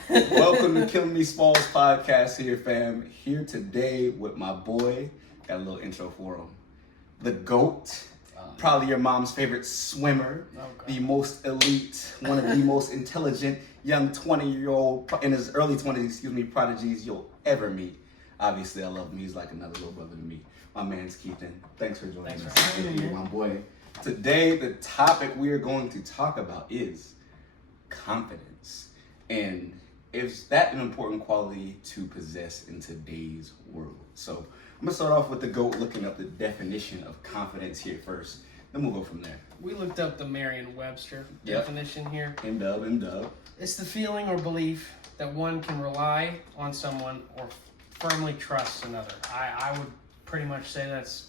Welcome to Killing Me Smalls podcast here, fam. Here today with my boy. Got a little intro for him. The GOAT, probably your mom's favorite swimmer, the most elite, one of the most intelligent young 20-year-old, in his early 20s, prodigies you'll ever meet. Obviously, I love him. He's like another little brother to me. My man's Keithan. Thanks for joining us. Thank you, my boy. Today, the topic we are going to talk about is confidence. And is that an important quality to possess in today's world? So I'm gonna start off with the GOAT looking up the definition of confidence here first. Then we'll go from there. We looked up the Merriam-Webster definition here. M-dub. It's the feeling or belief that one can rely on someone or firmly trust another. I would pretty much say that's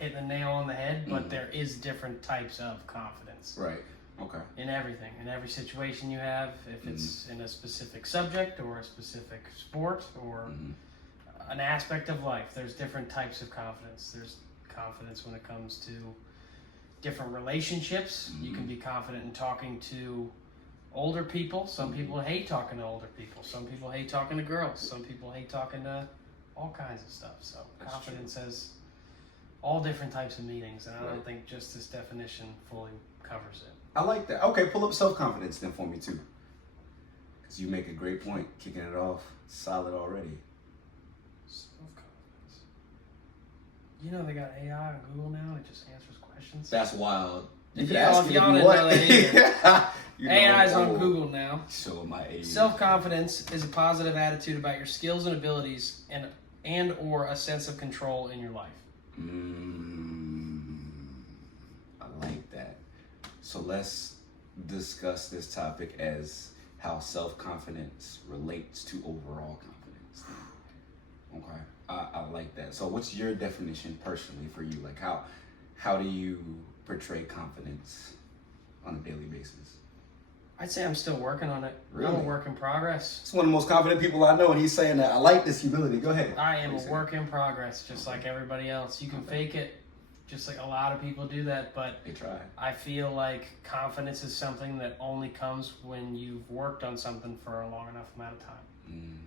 hitting the nail on the head, but there is different types of confidence. Right. Okay. In everything, in every situation you have, if it's in a specific subject or a specific sport or an aspect of life, there's different types of confidence. There's confidence when it comes to different relationships. You can be confident in talking to older people. Some people hate talking to older people. Some people hate talking to girls. Some people hate talking to all kinds of stuff. So That's confidence has all different types of meanings, and I don't think just this definition fully covers it. I like that. Okay, pull up self-confidence then for me too. Because you make a great point, kicking it off solid already. Self-confidence. You know they got AI on Google now, it just answers questions. That's wild. You If can y'all- ask if it y'all if you didn't want. know that You AI's know, on Google now. Show my age. Self-confidence is a positive attitude about your skills and abilities and or a sense of control in your life. I like that. So let's discuss this topic as how self-confidence relates to overall confidence. Okay, I like that. So what's your definition personally for you? Like how do you portray confidence on a daily basis? I'd say I'm still working on it. Really? I'm a work in progress. It's one of the most confident people I know, and he's saying that. I like this humility. Go ahead. I am a work in progress, just like everybody else. You can fake it, just like a lot of people do that, but They try. I feel like confidence is something that only comes when you've worked on something for a long enough amount of time.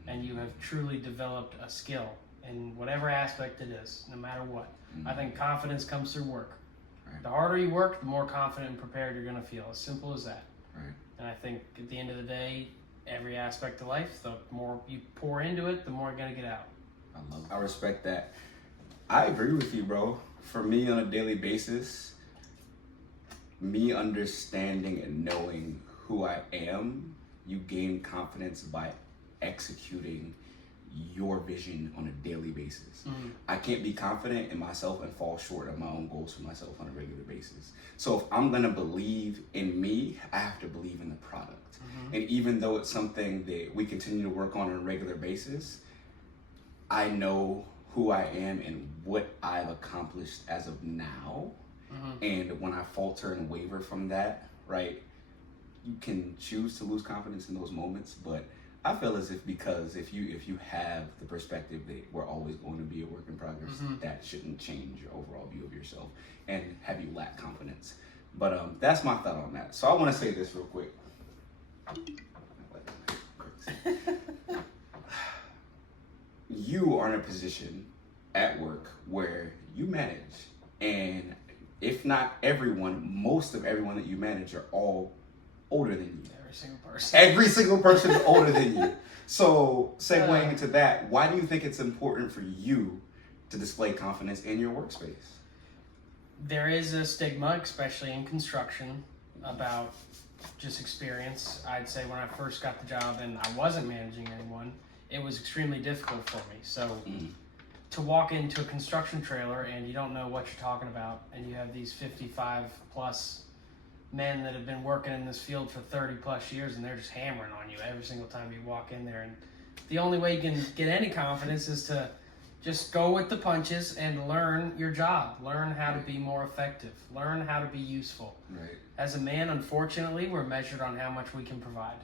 And you have truly developed a skill in whatever aspect it is, no matter what. I think confidence comes through work. Right. The harder you work, the more confident and prepared you're going to feel. As simple as that. Right. And I think at the end of the day, every aspect of life, the more you pour into it, the more you're going to get out. I respect that. I agree with you, bro. For me, on a daily basis, me understanding and knowing who I am, you gain confidence by executing your vision on a daily basis. I can't be confident in myself and fall short of my own goals for myself on a regular basis. So if I'm gonna believe in me, I have to believe in the product. And even though it's something that we continue to work on a regular basis, I know who I am and what I've accomplished as of now. And when I falter and waver from that, right, you can choose to lose confidence in those moments, but I feel as if because if you have the perspective that we're always going to be a work in progress, that shouldn't change your overall view of yourself and have you lack confidence. But that's my thought on that. So I want to say this real quick. You are in a position at work where you manage, and if not everyone, most of everyone that you manage are all older than you. Every single person. Every single person is older than you. So, segueing into that, why do you think it's important for you to display confidence in your workspace? There is a stigma, especially in construction, about just experience. I'd say when I first got the job and I wasn't managing anyone, it was extremely difficult for me. So to walk into a construction trailer and you don't know what you're talking about, and you have these 55 plus men that have been working in this field for 30 plus years, and they're just hammering on you every single time you walk in there. And the only way you can get any confidence is to just go with the punches and learn your job. Learn how to be more effective. Learn how to be useful. Right. As a man, unfortunately, we're measured on how much we can provide.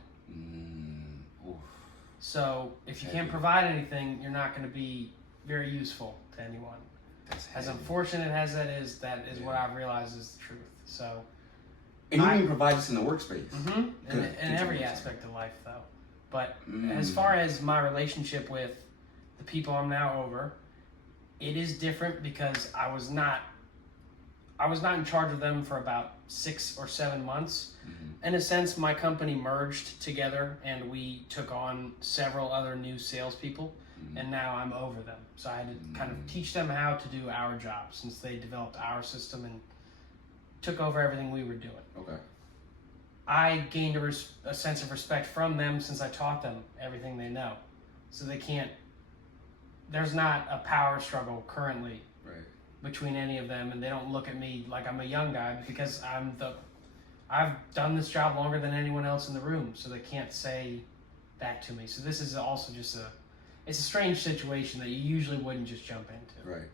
So if you can't provide anything, you're not going to be very useful to anyone. As unfortunate as that is what I've realized is the truth. So And you can provide this in the workspace. in every aspect of life, though. But as far as my relationship with the people I'm now over, it is different because I was not in charge of them for about 6 or 7 months. In a sense, my company merged together and we took on several other new salespeople, and now I'm over them. So I had to kind of teach them how to do our job since they developed our system and took over everything we were doing. Okay. I gained a sense of respect from them since I taught them everything they know. So there's not a power struggle currently between any of them, and they don't look at me like I'm a young guy because I've done this job longer than anyone else in the room, so they can't say that to me. So this is also just it's a strange situation that you usually wouldn't just jump into. Right.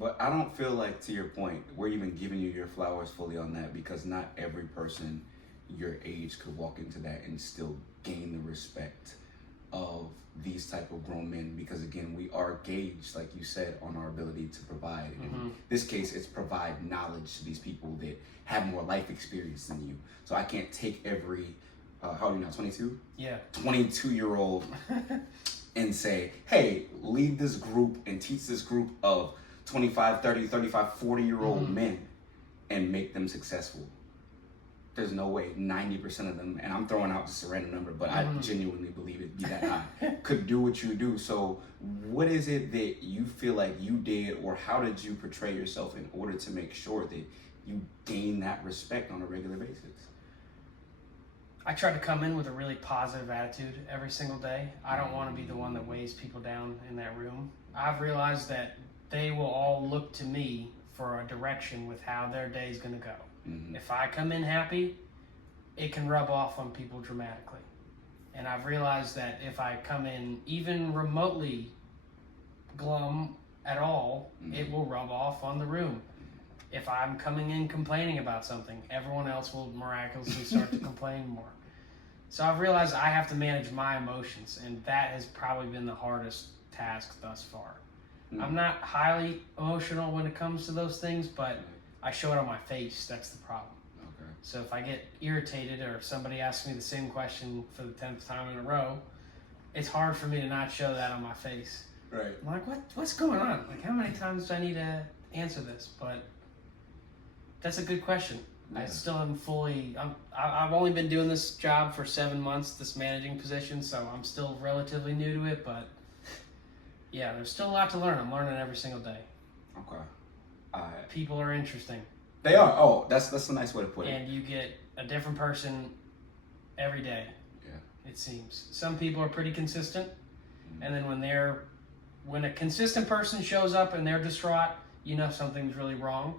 But I don't feel like, to your point, we're even giving you your flowers fully on that, because not every person your age could walk into that and still gain the respect of these type of grown men, because again, we are gauged, like you said, on our ability to provide. In this case, it's provide knowledge to these people that have more life experience than you. So I can't take every how old are you now, 22? Yeah. 22-year-old and say, hey, lead this group and teach this group of 25, 30, 35, 40-year-old men and make them successful. There's no way 90% of them, and I'm throwing out just a random number, but I genuinely believe it be that high, could do what you do. So what is it that you feel like you did, or how did you portray yourself in order to make sure that you gain that respect on a regular basis? I try to come in with a really positive attitude every single day. I don't want to be the one that weighs people down in that room. I've realized that they will all look to me for a direction with how their day is going to go. If I come in happy, it can rub off on people dramatically. And I've realized that if I come in even remotely glum at all, it will rub off on the room. If I'm coming in complaining about something, everyone else will miraculously start to complain more. So I've realized I have to manage my emotions, and that has probably been the hardest task thus far. I'm not highly emotional when it comes to those things, but I show it on my face. That's the problem. Okay. So if I get irritated, or if somebody asks me the same question for the 10th time in a row, it's hard for me to not show that on my face. Right. I'm like, what's going on? Like, how many times do I need to answer this? But that's a good question. Yeah. I still am I've only been doing this job for 7 months, this managing position, so I'm still relatively new to it, but yeah, there's still a lot to learn. I'm learning every single day. Okay. People are interesting. They are. Oh, that's a nice way to put it. And you get a different person every day. Yeah. It seems. Some people are pretty consistent, and then when a consistent person shows up and they're distraught, you know something's really wrong.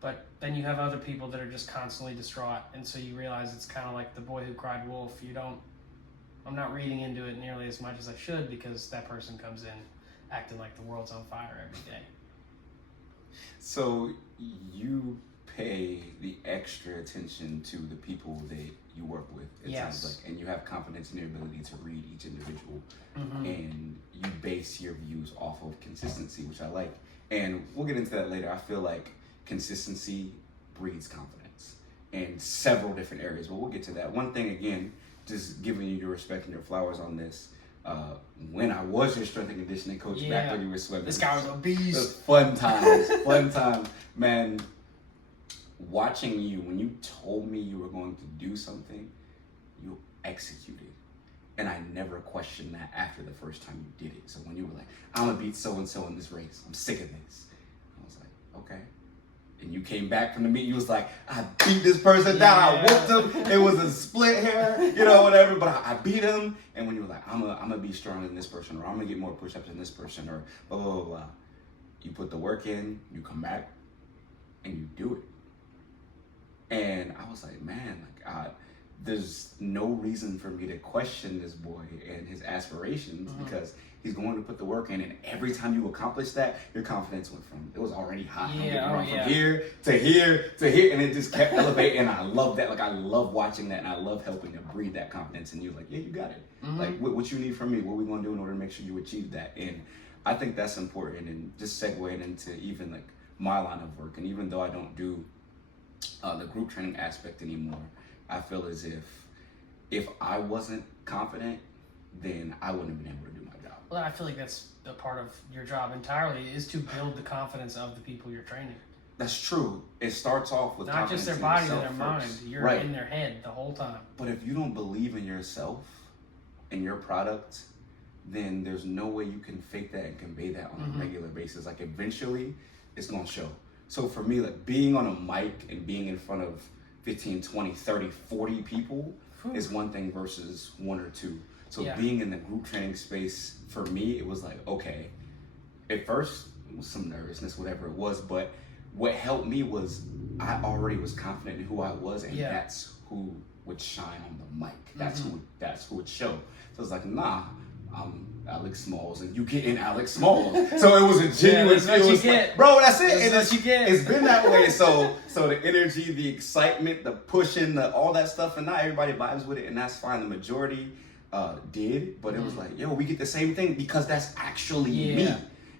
But then you have other people that are just constantly distraught, and so you realize it's kind of like the boy who cried wolf. I'm not reading into it nearly as much as I should, because that person comes in acting like the world's on fire every day. So you pay the extra attention to the people that you work with, it sounds like, and you have confidence in your ability to read each individual, and you base your views off of consistency, which I like. And we'll get into that later. I feel like consistency breeds confidence in several different areas, but we'll get to that. One thing, again, just giving you your respect and your flowers on this. When I was your strength and conditioning coach back when you were swimming, this guy was a beast. Fun times, man. Watching you, when you told me you were going to do something, you executed, and I never questioned that after the first time you did it. So when you were like, "I'm gonna beat so and so in this race. I'm sick of this," I was like, "Okay." And you came back from the meet, you was like, I beat this person down, I whooped him, it was a split hair, whatever, but I beat him. And when you were like, I'm gonna be stronger than this person, or I'm gonna get more push-ups than this person, or blah, blah, blah, blah. You put the work in, you come back, and you do it. And I was like, man, there's no reason for me to question this boy and his aspirations, because he's going to put the work in, and every time you accomplish that, your confidence went it was already high. From here to here to here, and it just kept elevating. And I love that. Like, I love watching that, and I love helping to breed that confidence in you. Like, yeah, you got it. Like, what you need from me, what we gonna do in order to make sure you achieve that. And I think that's important, and just segueing into even like my line of work. And even though I don't do the group training aspect anymore, I feel as if I wasn't confident, then I wouldn't have been able to do my job. Well, I feel like that's a part of your job entirely is to build the confidence of the people you're training. That's true. It starts off with Not just confidence their in body and yourself their mind. first. You're Right. in their head the whole time. But if you don't believe in yourself and your product, then there's no way you can fake that and convey that on a regular basis. Like eventually it's gonna show. So for me, like being on a mic and being in front of 15, 20, 30, 40 people is one thing versus one or two. So Yeah. being in the group training space, for me, it was like, okay, at first it was some nervousness, whatever it was, but what helped me was I already was confident in who I was, and Yeah. that's who would shine on the mic. That's who would show. So it's like, nah, I'm Alex Smalls, and you get in Alex Smalls. So it was a genuine that's what feel. you It's like, get. bro, that's it. That's And what you get. It's been that way. So the energy, the excitement, the pushing, all that stuff, and not everybody vibes with it, and that's fine. The majority did, but it was like, yo, we get the same thing because that's actually me,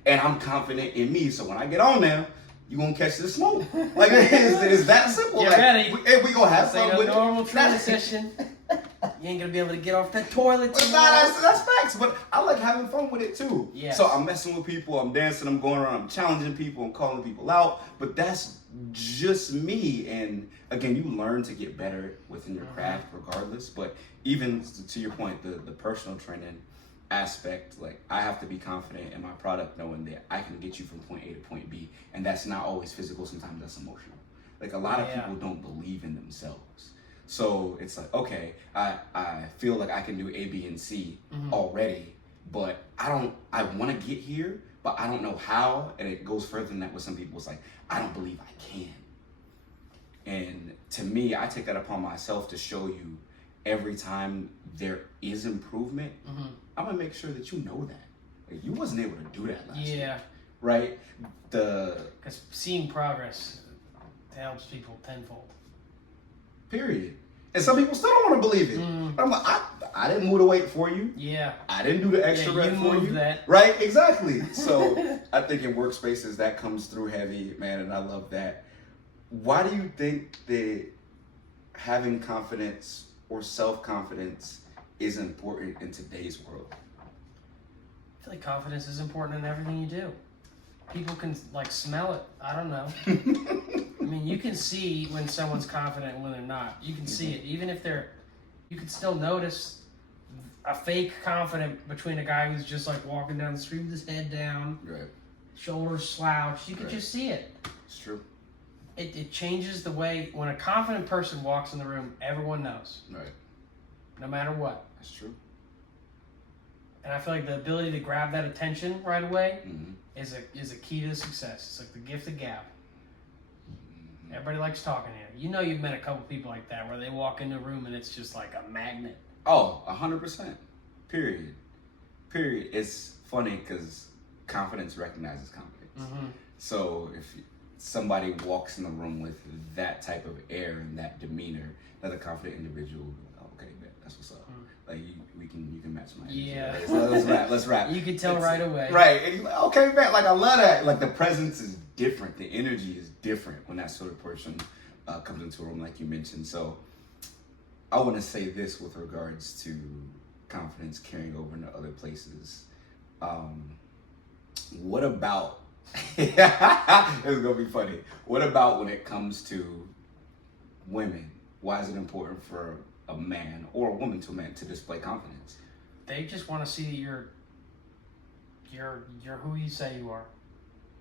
and I'm confident in me. So when I get on there, you gonna catch the smoke. Like it's that simple. Get like, ready. We gonna have This ain't fun a with normal it. training session. You ain't gonna be able to get off that toilet But tomorrow. that's facts. But I like having fun with it too. Yes. So I'm messing with people, I'm dancing, I'm going around, I'm challenging people, I'm calling people out. But that's just me. And again, you learn to get better within your craft regardless. But even to your point, the personal training aspect, like I have to be confident in my product, knowing that I can get you from point A to point B. And that's not always physical, sometimes that's emotional. Like a lot of people don't believe in themselves. So it's like, okay, I feel like I can do A, B, and C already, but I want to get here, but I don't know how. And it goes further than that with some people. It's like, I don't believe I can. And to me, I take that upon myself to show you every time there is improvement, I'm going to make sure that you know that. Like, you wasn't able to do that last year. Right? Because seeing progress helps people tenfold. Period. And some people still don't want to believe it. I'm like, I didn't move the weight for you. Yeah. I didn't do the extra rep you for moved you. that. Right? Exactly. So I think in workspaces that comes through heavy, man, and I love that. Why do you think that having confidence or self-confidence is important in today's world? I feel like confidence is important in everything you do. People can like smell it. I don't know. I mean, you can see when someone's confident and when they're not. You can see it, even if they're. You can still notice a fake confident between a guy who's just like walking down the street with his head down, Right. shoulders slouched. You can just see it. It's true. It changes the way when a confident person walks in the room. Everyone knows, Right. no matter what. That's true. And I feel like the ability to grab that attention right away is a key to success. It's like the gift of gab. Everybody likes talking to you. You know you've met a couple people like that where they walk into a room and it's just like a magnet. Oh, 100%. Period. It's funny because confidence recognizes confidence. So if somebody walks in the room with that type of air and that demeanor, another confident individual will be like, okay, bet, that's what's up. Like you can match my energy. Yeah. Let's rap. You can tell right away. Right. And you're like, okay, man, like I love that. Like the presence is different. The energy is different when that sort of person comes into a room like you mentioned. So I want to say this with regards to confidence carrying over into other places. What about it's gonna be funny. What about when it comes to women? Why is it important for a man or a woman to display confidence? They just want to see that you're who you say you are.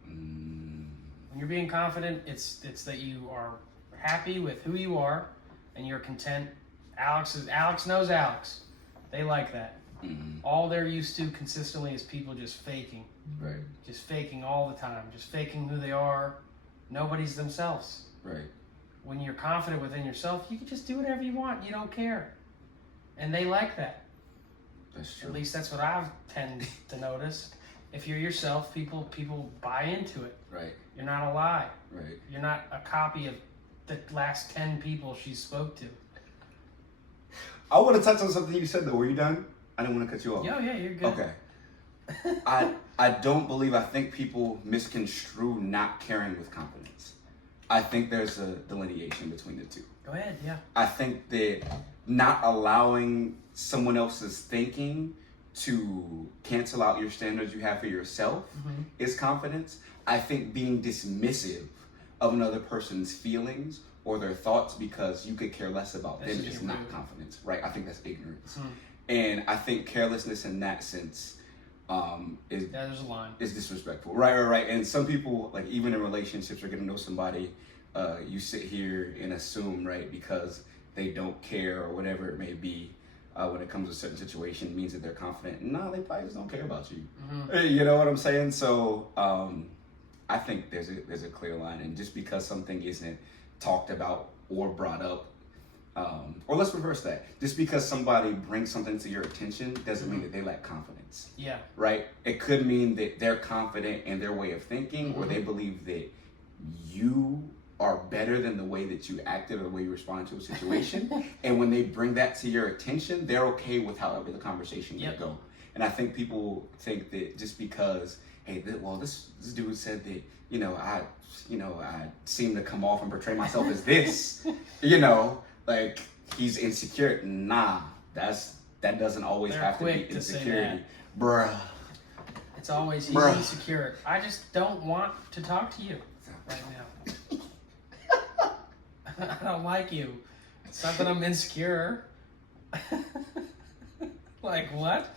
When you're being confident, it's that you are happy with who you are and you're content. Alex knows Alex. They like that. All they're used to consistently is people just faking. Right. Just faking all the time. Just faking who they are. Nobody's themselves. Right. When you're confident within yourself, you can just do whatever you want. You don't care. And they like that. That's true. At least that's what I tend to notice. If you're yourself, people buy into it. Right. You're not a lie. Right. You're not a copy of the last 10 people she spoke to. I want to touch on something you said though. Were you done? I didn't want to cut you off. Yeah, you're good. Okay. I think people misconstrue not caring with confidence. I think there's a delineation between the two. Go ahead, yeah. I think that not allowing someone else's thinking to cancel out your standards you have for yourself is confidence. I think being dismissive of another person's feelings or their thoughts because you could care less about them is not confidence, right? I think that's ignorance. And I think carelessness in that sense there's a line. is disrespectful. Right. And some people, like even in relationships or getting to know somebody, you sit here and assume, right, because they don't care or whatever it may be, when it comes to a certain situation, means that they're confident. No, they probably just don't care about you. You know what I'm saying? So I think there's a clear line, and just because something isn't talked about or brought up, or let's reverse that. Just because somebody brings something to your attention doesn't mean that they lack confidence. Yeah. Right? It could mean that they're confident in their way of thinking, or they believe that you are better than the way that you acted or the way you responded to a situation. And when they bring that to your attention, they're okay with however the conversation can go. And I think people think that just because, hey, this dude said that, I seem to come off and portray myself as this, like he's insecure. Nah, that doesn't always have to be insecurity. Bruh. It's always he's insecure. I just don't want to talk to you right now. I don't like you. It's not that I'm insecure. Like what?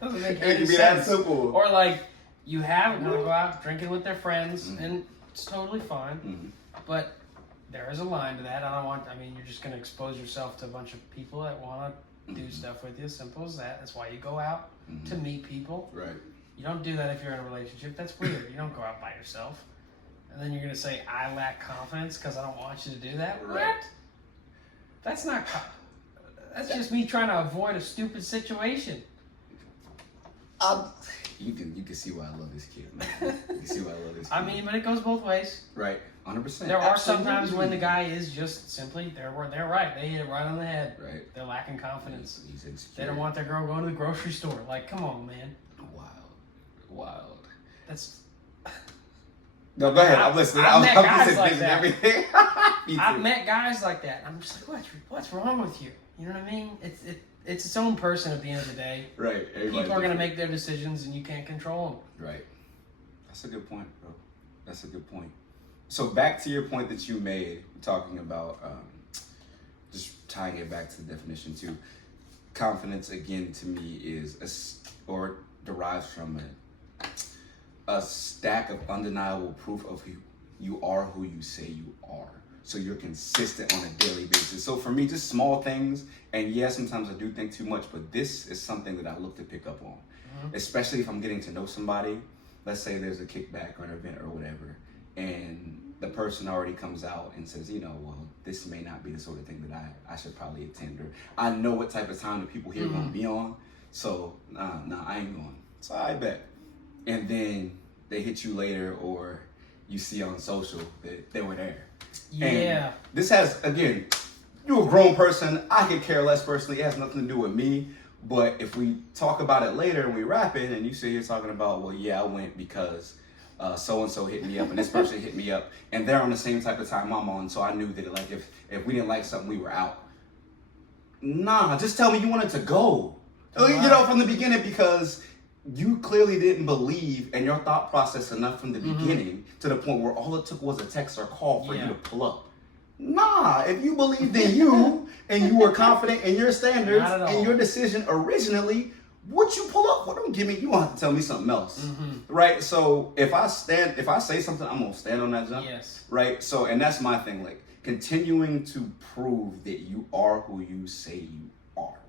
Doesn't make any sense. It can be that simple. Or like you want to go out drinking with their friends, and it's totally fine. But there is a line to that. You're just going to expose yourself to a bunch of people that want to do stuff with you. Simple as that. That's why you go out to meet people. Right. You don't do that if you're in a relationship. That's weird. You don't go out by yourself. And then you're going to say, I lack confidence because I don't want you to do that? Right. What? That's not... That's just me trying to avoid a stupid situation. You can see why I love this kid, man. You can see why I love this kid. But it goes both ways. Right. 100%. There are some times when the guy is just simply, they're right. They hit it right on the head. Right. They're lacking confidence. He's insecure. They don't want their girl going to the grocery store. Like, come on, man. Wild. That's... No, go ahead. I'm listening. I've met guys like that. Everything. I've met guys like that. I'm just like, what's wrong with you? You know what I mean? It's its own person at the end of the day. Right. People are going to make their decisions, and you can't control them. Right. That's a good point, bro. That's a good point. So back to your point that you made, talking about just tying it back to the definition too. Confidence, again, to me or derives from a stack of undeniable proof of who you are, who you say you are. So you're consistent on a daily basis. So for me, just small things, and yeah, sometimes I do think too much, but this is something that I look to pick up on. Especially if I'm getting to know somebody. Let's say there's a kickback or an event or whatever, and the person already comes out and says, this may not be the sort of thing that I should probably attend, or I know what type of time the people here are going to be on, so nah, I ain't going. So I bet. And then they hit you later, or you see on social that they were there. Yeah. And this has, again, you're a grown person. I could care less personally. It has nothing to do with me. But if we talk about it later and we wrap it, and you sit here talking about, I went because so-and-so hit me up, and this person hit me up, and they're on the same type of time I'm on, so I knew that like if we didn't like something, we were out. Nah, just tell me you wanted to go. Right. From the beginning, because you clearly didn't believe in your thought process enough from the beginning to the point where all it took was a text or call for you to pull up. Nah, if you believed in you and you were confident in your standards and your decision originally, would you pull up? Well, don't give me, you won't have to tell me something else. Right? So if I say something, I'm going to stand on that jump. Yes. Right? So, and that's my thing, like continuing to prove that you are who you say you are.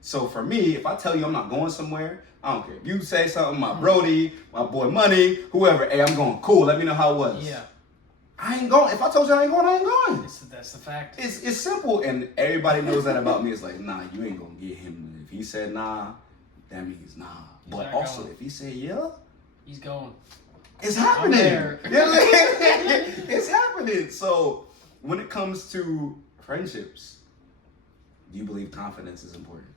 So for me, if I tell you I'm not going somewhere, I don't care. If you say something, my Brody, my boy Money, whoever, hey, I'm going, cool, let me know how it was. Yeah. I ain't going. If I told you I ain't going, I ain't going. That's the fact. It's simple, and everybody knows that about me. It's like, nah, you ain't gonna get him. If he said nah, that means nah. But also, if he said yeah, he's going. It's happening. It's happening. So when it comes to friendships, do you believe confidence is important?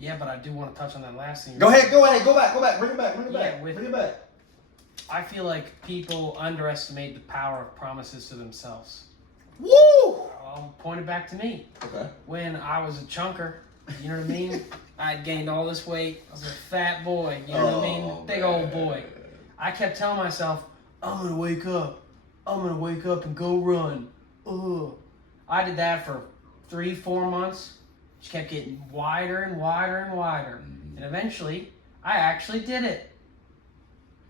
Yeah, but I do want to touch on that last thing. Go ahead. Go back. Bring it back. Bring it back. I feel like people underestimate the power of promises to themselves. Woo! I'll point it back to me. Okay. When I was a chunker, you know what I mean? I had gained all this weight. I was a fat boy, you know what I mean? Big old boy. I kept telling myself, I'm gonna wake up. I'm gonna wake up and go run. Ugh. I did that for 3-4 months. Just kept getting wider and wider and wider. And eventually, I actually did it.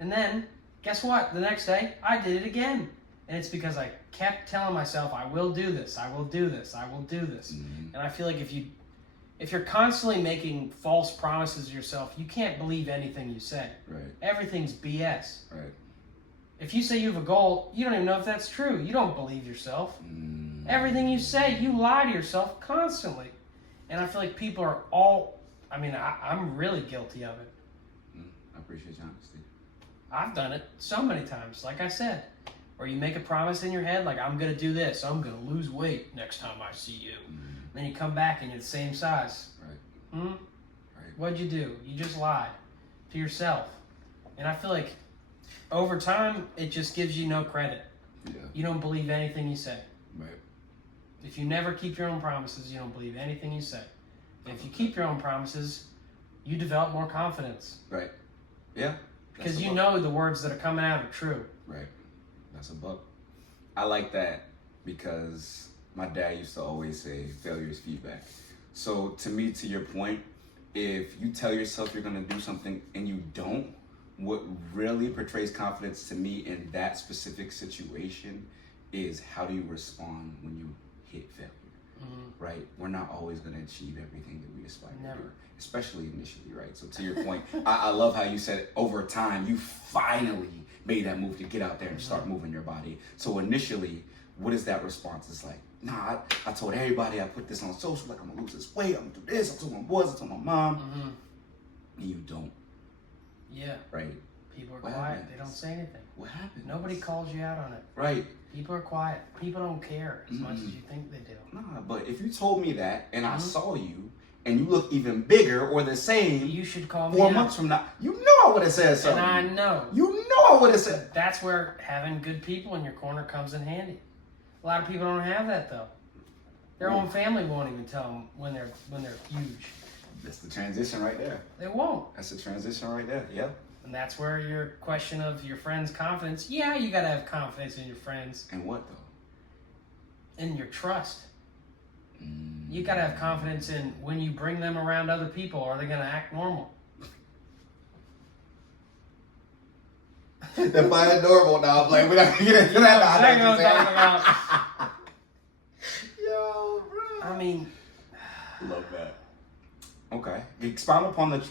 And then, guess what? The next day, I did it again. And it's because I kept telling myself, I will do this, I will do this, I will do this. And I feel like if you're constantly making false promises to yourself, you can't believe anything you say. Right. Everything's BS. Right. If you say you have a goal, you don't even know if that's true. You don't believe yourself. Everything you say, you lie to yourself constantly. And I feel like people are all, I'm really guilty of it. I appreciate your honesty. I've done it so many times, like I said. Or you make a promise in your head, like, I'm going to do this. I'm going to lose weight next time I see you. Then you come back and you're the same size. Right. Right. What'd you do? You just lied to yourself. And I feel like over time, it just gives you no credit. Yeah. You don't believe anything you say. Right. If you never keep your own promises, you don't believe anything you say. If you keep your own promises, you develop more confidence. Right. Yeah. Because you know the words that are coming out are true. Right. That's a buck. I like that because my dad used to always say failure is feedback. So to me, to your point, if you tell yourself you're going to do something and you don't, what really portrays confidence to me in that specific situation is how do you respond when you hit failure, right? We're not always going to achieve everything that we aspire to do, especially initially, right? So to your point, I love how you said over time, you finally made that move to get out there and start moving your body. So initially, what is that response? It's like, nah, I told everybody I put this on social, like I'm gonna lose this weight, I'm gonna do this, I told my boys, I told my mom, and you don't. Yeah. Right. People are quiet. They don't say anything. What happened? Nobody calls you out on it. Right. People are quiet. People don't care as much as you think they do. Nah, but if you told me that and I saw you and you look even bigger or the same, you should call me 4 out. months from now, you know I would have said something. And I know. You know I would have said. That's where having good people in your corner comes in handy. A lot of people don't have that though. Their own family won't even tell them when they're huge. That's the transition right there. They won't. That's the transition right there. Yeah. And that's where your question of your friends' confidence. Yeah, you gotta have confidence in your friends. And what though? In your trust. You gotta have confidence in when you bring them around other people, are they gonna act normal? If I had normal now, I'm like, we're not gonna get into that. Exactly what I'm talking about. Yo, bro. I mean, love that. Okay, expound upon the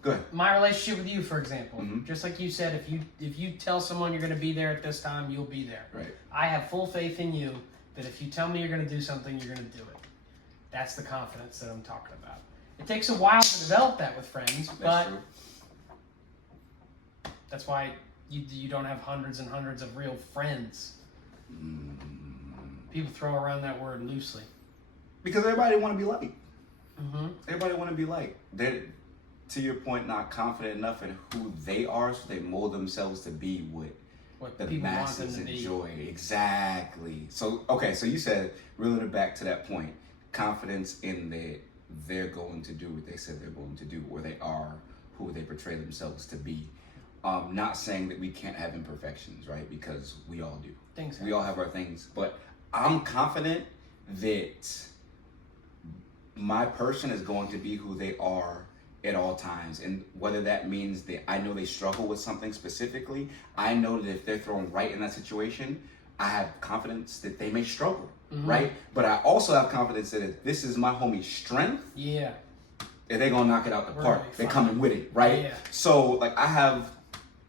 good. My relationship with you, for example. Just like you said, if you tell someone you're going to be there at this time, you'll be there. Right. I have full faith in you that if you tell me you're going to do something, you're going to do it. That's the confidence that I'm talking about. It takes a while to develop that with friends, but that's why you don't have hundreds and hundreds of real friends. People throw around that word loosely. Because everybody want to be liked. Everybody want to be liked. They're, to your point, not confident enough in who they are, so they mold themselves to be what the masses enjoy. Exactly. So, okay, so you said, reeling it back to that point, confidence in that they're going to do what they said they're going to do, or they are who they portray themselves to be. Not saying that we can't have imperfections, right? Because we all do. We all have our things. But I'm confident that my person is going to be who they are at all times. And whether that means that I know they struggle with something specifically, I know that if they're thrown right in that situation, I have confidence that they may struggle, right? But I also have confidence that if this is my homie's strength, that they're gonna knock it out the park. They're coming with it, right? Yeah. So like I have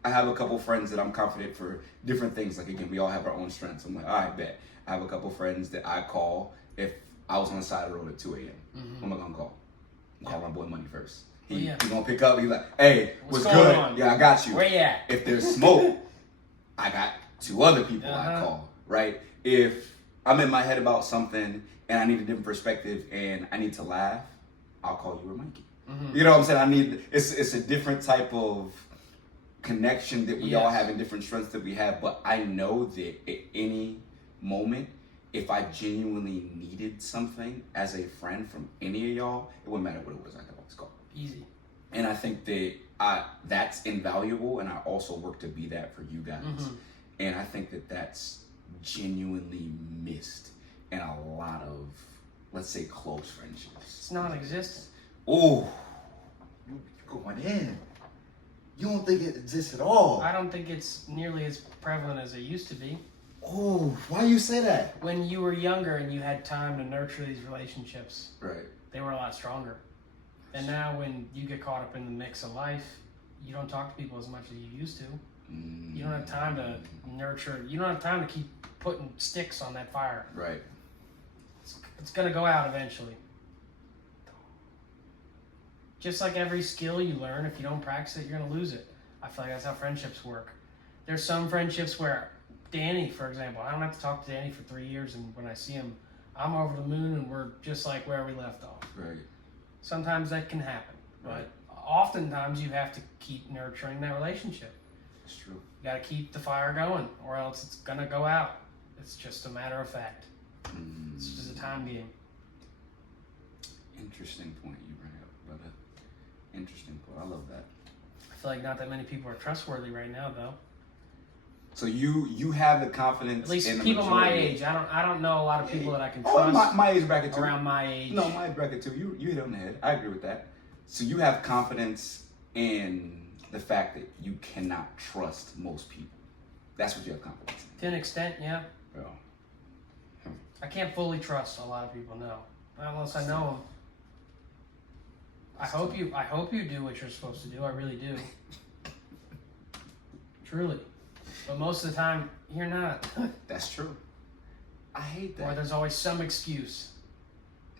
a couple friends that I'm confident for different things. Like again, we all have our own strengths. I'm like, all right, bet. I have a couple friends that I call if I was on the side of the road at 2 a.m. Who am I gonna call? I'm gonna call my boy Money first. He gonna pick up. He's like, hey, what's good? On? Yeah, I got you. Where you at? If there's smoke, I got 2 other people I call, right? If I'm in my head about something and I need a different perspective and I need to laugh, I'll call you or Mikey. You know what I'm saying? It's a different type of connection that we all have and different strengths that we have, but I know that at any moment, if I genuinely needed something as a friend from any of y'all, it wouldn't matter what it was, I could always call. Easy. And I think that that's invaluable, and I also work to be that for you guys. And I think that that's genuinely missed in a lot of, let's say, close friendships. It's non-existent. Oh, You going in. You don't think it exists at all. I don't think it's nearly as prevalent as it used to be. Oh, why you say that? When you were younger and you had time to nurture these relationships, right. they were a lot stronger. And now when you get caught up in the mix of life, you don't talk to people as much as you used to. You don't have time to nurture. You don't have time to keep putting sticks on that fire. Right. It's going to go out eventually. Just like every skill you learn, if you don't practice it, you're going to lose it. I feel like that's how friendships work. There's some friendships where Danny, for example, I don't have to talk to Danny for 3 years, and when I see him, I'm over the moon and we're just like where we left off. Right. Sometimes that can happen, but Right. oftentimes you have to keep nurturing that relationship. It's true. You got to keep the fire going, or else it's gonna go out. It's just a matter of fact. It's just a time game. Interesting point you bring up, brother. Interesting point. I love that. I feel like not that many people are trustworthy right now, though. So you have the confidence. At least in the people my majority. age. I don't know a lot of people that I can Oh, trust my age bracket too. around my age. No, my age bracket too. You hit it on the head. I agree with that. So you have confidence in the fact that you cannot trust most people. That's what you have confidence To an extent, yeah. in. I can't fully trust a lot of people, no. Not unless I know them. I hope you do what you're supposed to do. I really do. Truly. But most of the time, you're not. That's true. I hate Or that. there's always some excuse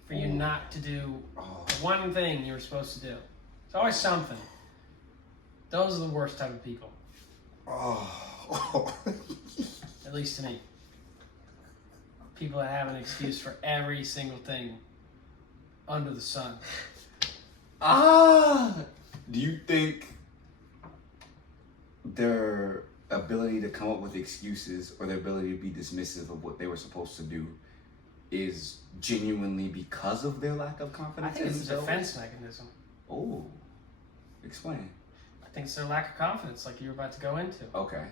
for you Ooh. not to do Oh, the one thing you were supposed to do. It's always something. Those are the worst type of people, Oh. at least to me. People that have an excuse for every single thing under the sun. Do you think their ability to come up with excuses or their ability to be dismissive of what they were supposed to do is genuinely because of their lack of I confidence think in it's a themselves? defense mechanism. Oh, explain. I think it's their lack of confidence, like you were about to go into. Okay.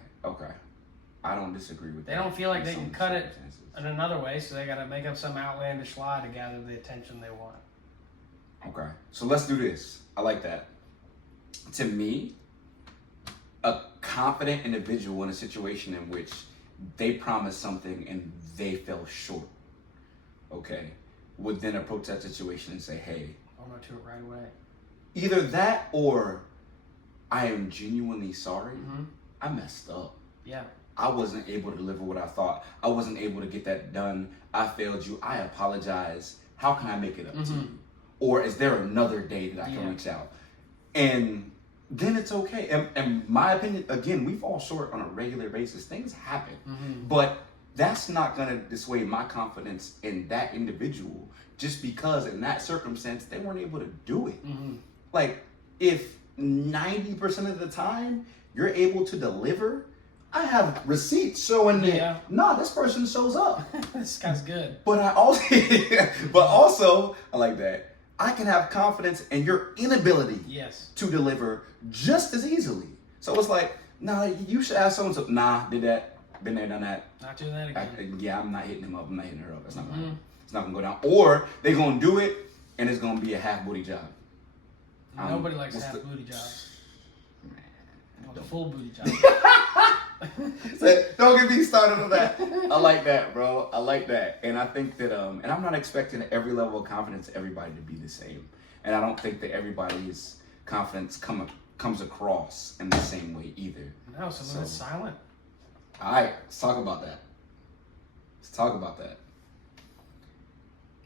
I don't disagree with They that. don't feel like in they some can cut it circumstances. in another way, so they gotta make up some outlandish lie to gather the attention they want. Okay, so let's do this. I like that. To me, a confident individual in a situation in which they promised something and they fell short, okay, would then approach that situation and say, hey, Own up to it right away. either that or I am genuinely sorry. Mm-hmm. I messed up. Yeah. I wasn't able to deliver what I thought. I wasn't able to get that done. I failed you. I apologize. How can I make it up to you? Or is there another day that I can reach out? And then it's okay. And my opinion, again, we fall short on a regular basis. Things happen. But that's not going to dissuade my confidence in that individual just because in that circumstance, they weren't able to do it. Like, if 90% of the time you're able to deliver, I have receipts showing that, nah, this person shows up. This guy's good. But I like that. I can have confidence in your inability to deliver just as easily. So it's like, nah, you should ask someone to, nah, did that, been there, done that. Not doing that again. Yeah, I'm not hitting him up. I'm not hitting her up. That's not gonna, it's not gonna go down. Or they're gonna do it and it's gonna be a half booty job. Nobody likes half booty jobs. A full booty job. So, don't get me started on that. I like that, bro. I like that. And I think that, and I'm not expecting every level of confidence everybody to be the same. And I don't think that everybody's confidence comes across in the same way either. No, some of it's silent. All right, let's talk about that. Let's talk about that.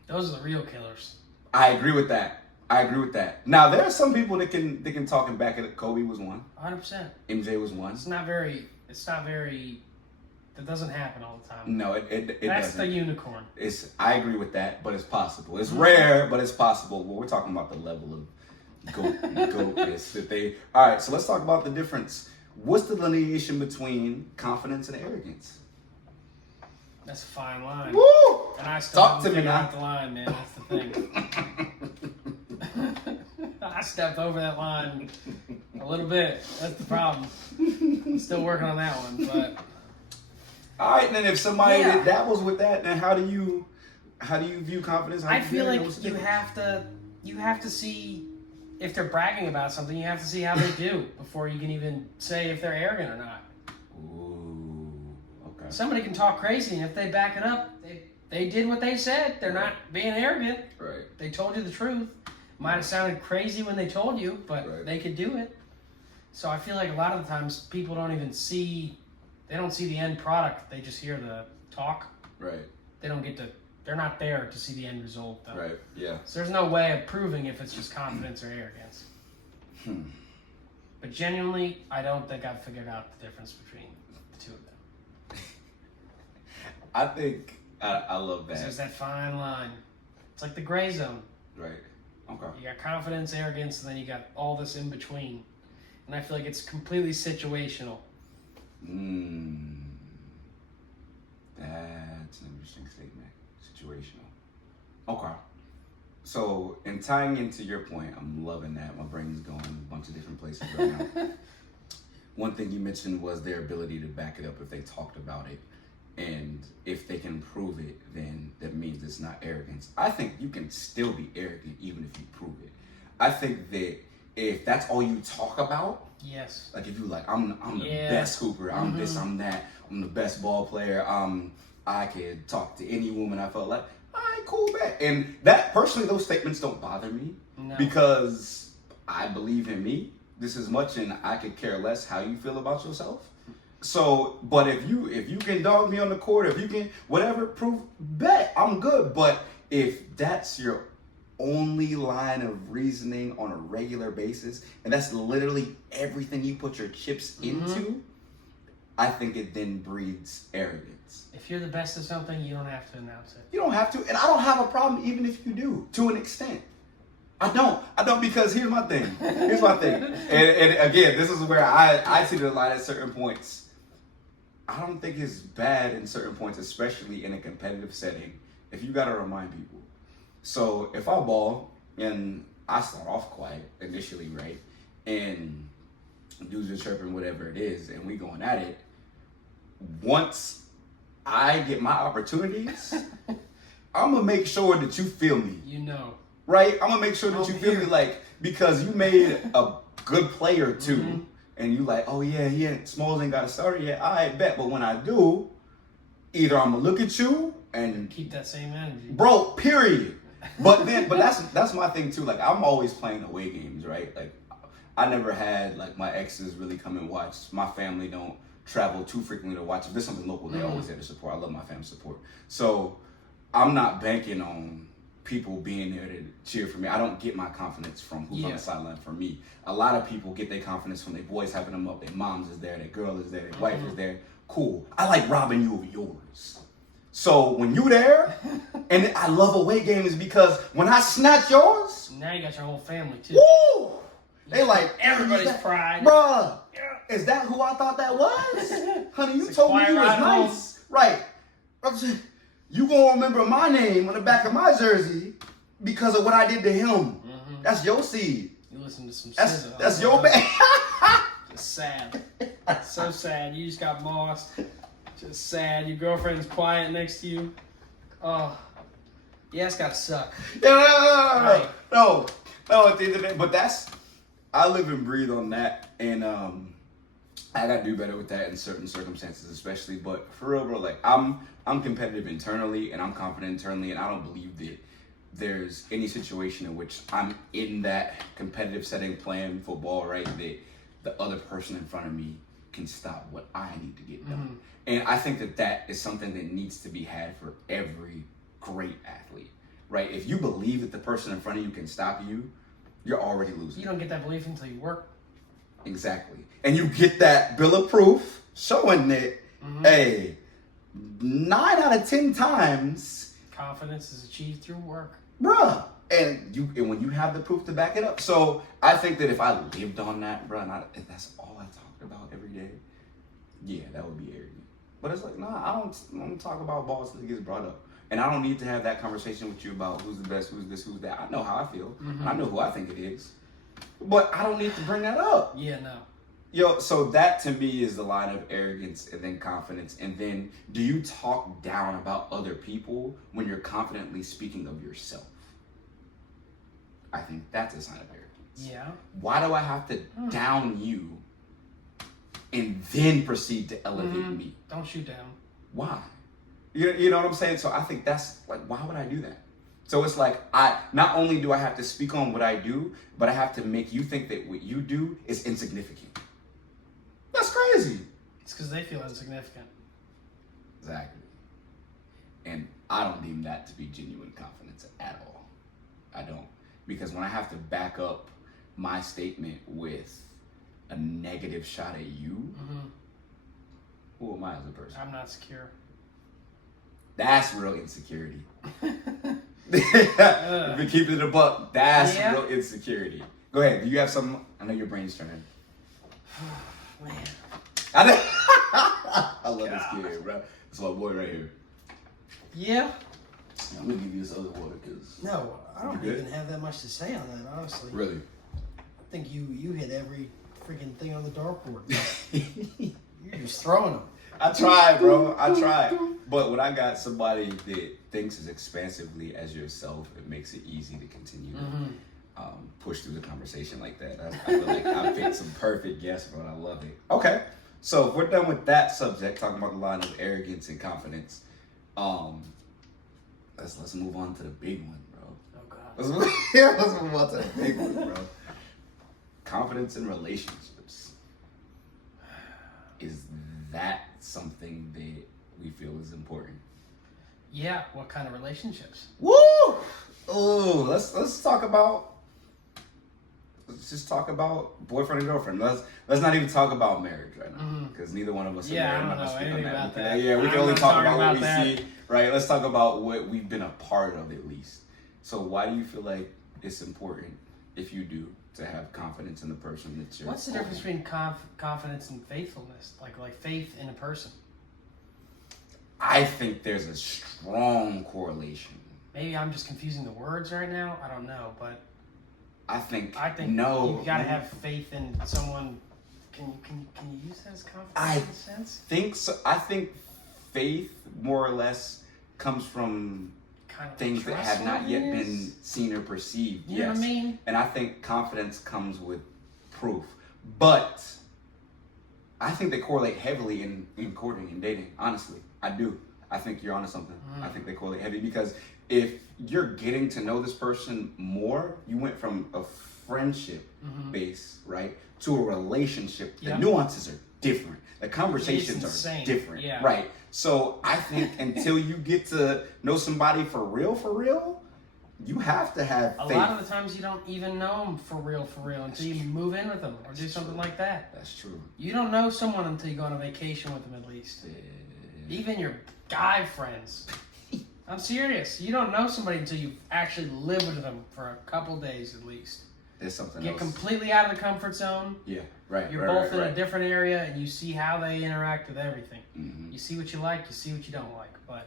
Those are the real killers. I agree with that. Now, there are some people that can talk and back it. Kobe was one. 100%. MJ was one. It's not very, that doesn't happen all the time. No, it That's doesn't. the unicorn. I agree with that, but it's possible. It's rare, but it's possible. Well, we're talking about the level of goatness that they. All right, so let's talk about the difference. What's the delineation between confidence and arrogance? That's a fine line. Woo! And I still Talk to haven't me figured now. out the line, man. That's the thing. I stepped over that line a little bit. That's the problem. Still working on that one, but All right, then if somebody Yeah. that dabbles with that, then how do you view confidence? How I do you feel view it? like What's the you difference? have to see if they're bragging about something. You have to see how they do before you can even say if they're arrogant or not. Ooh, okay. Somebody can talk crazy, and if they back it up, they did what they said. They're not being arrogant. Right. They told you the truth. Might have sounded crazy when they told you, but Right. they could do it. So I feel like a lot of the times people don't even see, they don't see the end product. They just hear the talk. Right. They don't get to, they're not there to see the end result though. Right. Yeah. So there's no way of proving if it's just confidence or arrogance. But genuinely, I don't think I've figured out the difference between the two of them. I think I love 'Cause that. there's that fine line. It's like the gray zone. Right. Okay. You got confidence, arrogance, and then you got all this in between. And I feel like it's completely situational. That's an interesting statement. Situational. Okay. So, in tying into your point, I'm loving that. My brain's going a bunch of different places right now. One thing you mentioned was their ability to back it up if they talked about it. And if they can prove it, then that means it's not arrogance. I think you can still be arrogant even if you prove it. I think that if that's all you talk about, Yes. like if you like, I'm the Yeah. best hooper, I'm this, I'm that, I'm the best ball player, I could talk to any woman I felt like, all right, cool, bet. And that, personally, those statements don't bother me No. because I believe in me just as much and I could care less how you feel about yourself. So, but if you can dog me on the court, if you can, whatever, prove, bet, I'm good. But if that's your only line of reasoning on a regular basis, and that's literally everything you put your chips into, I think it then breeds arrogance. If you're the best at something, you don't have to announce it. You don't have to, and I don't have a problem even if you do, to an extent. I don't because here's my thing. And again, this is where I see the line at certain points. I don't think it's bad in certain points, especially in a competitive setting, if you gotta remind people. So if I ball and I start off quiet initially, right? And dudes are chirping whatever it is, and we going at it. Once I get my opportunities, I'm gonna make sure that you feel me, You know. right? I'm gonna make sure that you feel me, Here. like, because you made a good play or two, and you like, oh yeah, Smalls ain't got a starter yet. I bet, but when I do, either I'm gonna look at you and Keep that same energy. bro, period. But that's my thing too. Like, I'm always playing away games, right? Like, I never had like my exes really come and watch. My family don't travel too frequently to watch. If there's something local, they always there to support. I love my family support. So I'm not banking on people being there to cheer for me. I don't get my confidence from who's on Yeah. the sideline for me. A lot of people get their confidence from their boys having them up. Their moms is there, their girl is there, their wife is there. Cool. I like robbing you of yours. So when you there, and I love away games because when I snatch yours, Now you got your whole family too. woo! They like, Everybody's "Is that- pride." Bruh, is that who I thought that was? Honey, you It's a told me quiet you was ride home. nice. Right. You gonna remember my name on the back of my jersey because of what I did to him. That's your seed. You listen to some That's SZA. that's your bad. Just sad. So sad. You just got mossed. Just sad. Your girlfriend's quiet next to you. Oh. Yeah, it's gotta suck. No. At the end of the day, but I live and breathe on that, and I gotta do better with that in certain circumstances, especially. But for real, bro, like I'm competitive internally, and I'm confident internally, and I don't believe that there's any situation in which I'm in that competitive setting playing football, right? That the other person in front of me can stop what I need to get done. And I think that is something that needs to be had for every great athlete, right? If you believe that the person in front of you can stop you, you're already losing. You don't get that belief until you work. Exactly. And you get that bill of proof showing that, hey, 9 out of 10 times, Confidence is achieved through work. bruh, and when you have the proof to back it up. So I think that if I lived on that, bruh, if that's all I talked about every day, yeah, that would be arrogant. But it's like, nah, I don't talk about balls until it gets brought up. And I don't need to have that conversation with you about who's the best, who's this, who's that. I know how I feel. And I know who I think it is. But I don't need to bring that up. Yeah, no. Yo, so that to me is the line of arrogance and then confidence. And then do you talk down about other people when you're confidently speaking of yourself? I think that's a sign of arrogance. Yeah. Why do I have to down you and then proceed to elevate me? Don't shoot down. Why? You know what I'm saying? So I think that's like, why would I do that? So it's like, I not only do I have to speak on what I do, but I have to make you think that what you do is insignificant. That's crazy. It's because they feel insignificant. Exactly. And I don't deem that to be genuine confidence at all. I don't. Because when I have to back up my statement with a negative shot at you, who am I as a person? I'm not secure. That's real insecurity. If we keep it a buck, that's real insecurity. Go ahead. Do you have some? I know your brain's turning. Man. I love this kid, bro. It's my boy right here. Yeah. I'm gonna give you this other water because. No, I don't You good? even have that much to say on that, honestly. Really? I think you hit every freaking thing on the dartboard. You're just throwing them. I tried, bro. I tried. But when I got somebody that thinks as expansively as yourself, it makes it easy to continue to push through the conversation like that. I feel like I picked some perfect guests, bro, and I love it. Okay, so if we're done with that subject, talking about the line of arrogance and confidence, let's move on to the big one, bro. Oh, God. Let's move on to the big one, bro. Confidence in relationships. Is that something that we feel is important? Yeah. What kind of relationships? Woo! Oh, let's just talk about boyfriend and girlfriend. Let's not even talk about marriage right now because neither one of us are Yeah, married. I I'm don't not know gonna speak on anything about that. Yeah, we can I'm only not talk talking about what we about that. see, right? Let's talk about what we've been a part of at least. So why do you feel like it's important, if you do, to have confidence in the person that you're? What's the difference between confidence and faithfulness? Like faith in a person. I think there's a strong correlation. Maybe I'm just confusing the words right now. I don't know, but I think you gotta have faith in someone. Can you use that as confidence in a sense? I think faith more or less comes from Kind of things that have not yet been trustworthiness? seen or perceived. You know what I mean? And I think confidence comes with proof. But I think they correlate heavily in courting and dating. Honestly, I do. I think you're onto something. I think they correlate heavy because if you're getting to know this person more, you went from a friendship base, right, to a relationship. The nuances are different. The conversations are different, right? So I think until you get to know somebody for real, you have to have faith. A lot of the times you don't even know them for real until you move in with them or do something like that. That's true. You don't know someone until you go on a vacation with them at least. Even your guy friends. I'm serious. You don't know somebody until you actually live with them for a couple days at least. There's something Get else. completely out of the comfort zone. Yeah, right. You're both in a different area and you see how they interact with everything. Mm-hmm. You see what you like, you see what you don't like, but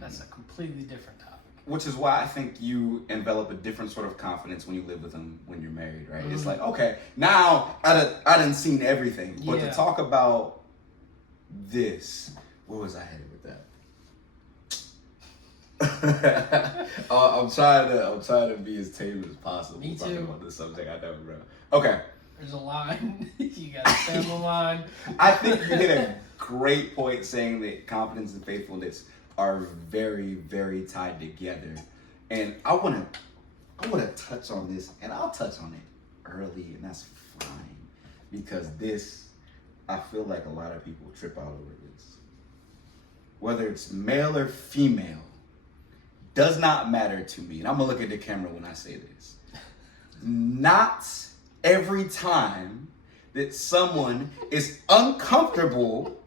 that's a completely different topic. Which is why I think you envelop a different sort of confidence when you live with them when you're married, right? It's like, okay, now I done seen everything. But to talk about this, where was I headed with that? I'm trying to be as tame as possible. Me talking too. about this subject. I never read. Okay. There's a line. You gotta stay on the line. I think you hit a great point saying that confidence and faithfulness are very, very tied together. And I wanna touch on this, and I'll touch on it early, and that's fine. Because I feel like a lot of people trip out over this. Whether it's male or female, does not matter to me. And I'm gonna look at the camera when I say this. Not every time that someone is uncomfortable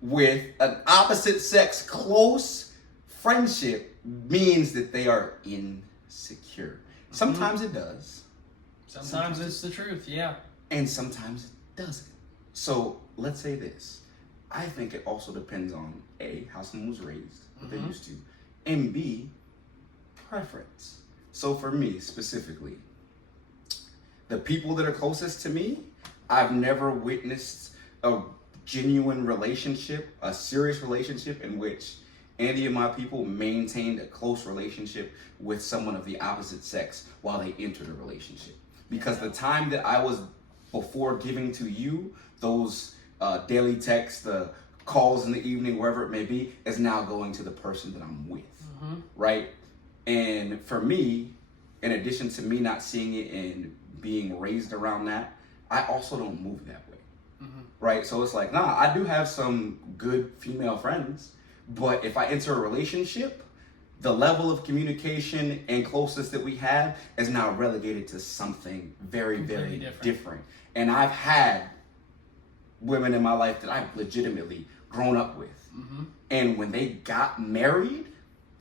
with an opposite sex close friendship means that they are insecure. Sometimes it does. Sometimes it's the truth, yeah. And sometimes it doesn't. So let's say this. I think it also depends on A, how someone was raised, what they're used to, and B, preference. So for me specifically, the people that are closest to me, I've never witnessed a genuine relationship, a serious relationship in which any of my people maintained a close relationship with someone of the opposite sex while they entered a relationship. Because the time that I was before giving to you, those daily texts, the calls in the evening, wherever it may be, is now going to the person that I'm with, right? And for me, in addition to me not seeing it and being raised around that, I also don't move that way, right? So it's like, nah, I do have some good female friends, but if I enter a relationship, the level of communication and closeness that we have is now relegated to something very, Completely very different. different. And I've had women in my life that I've legitimately grown up with. And when they got married,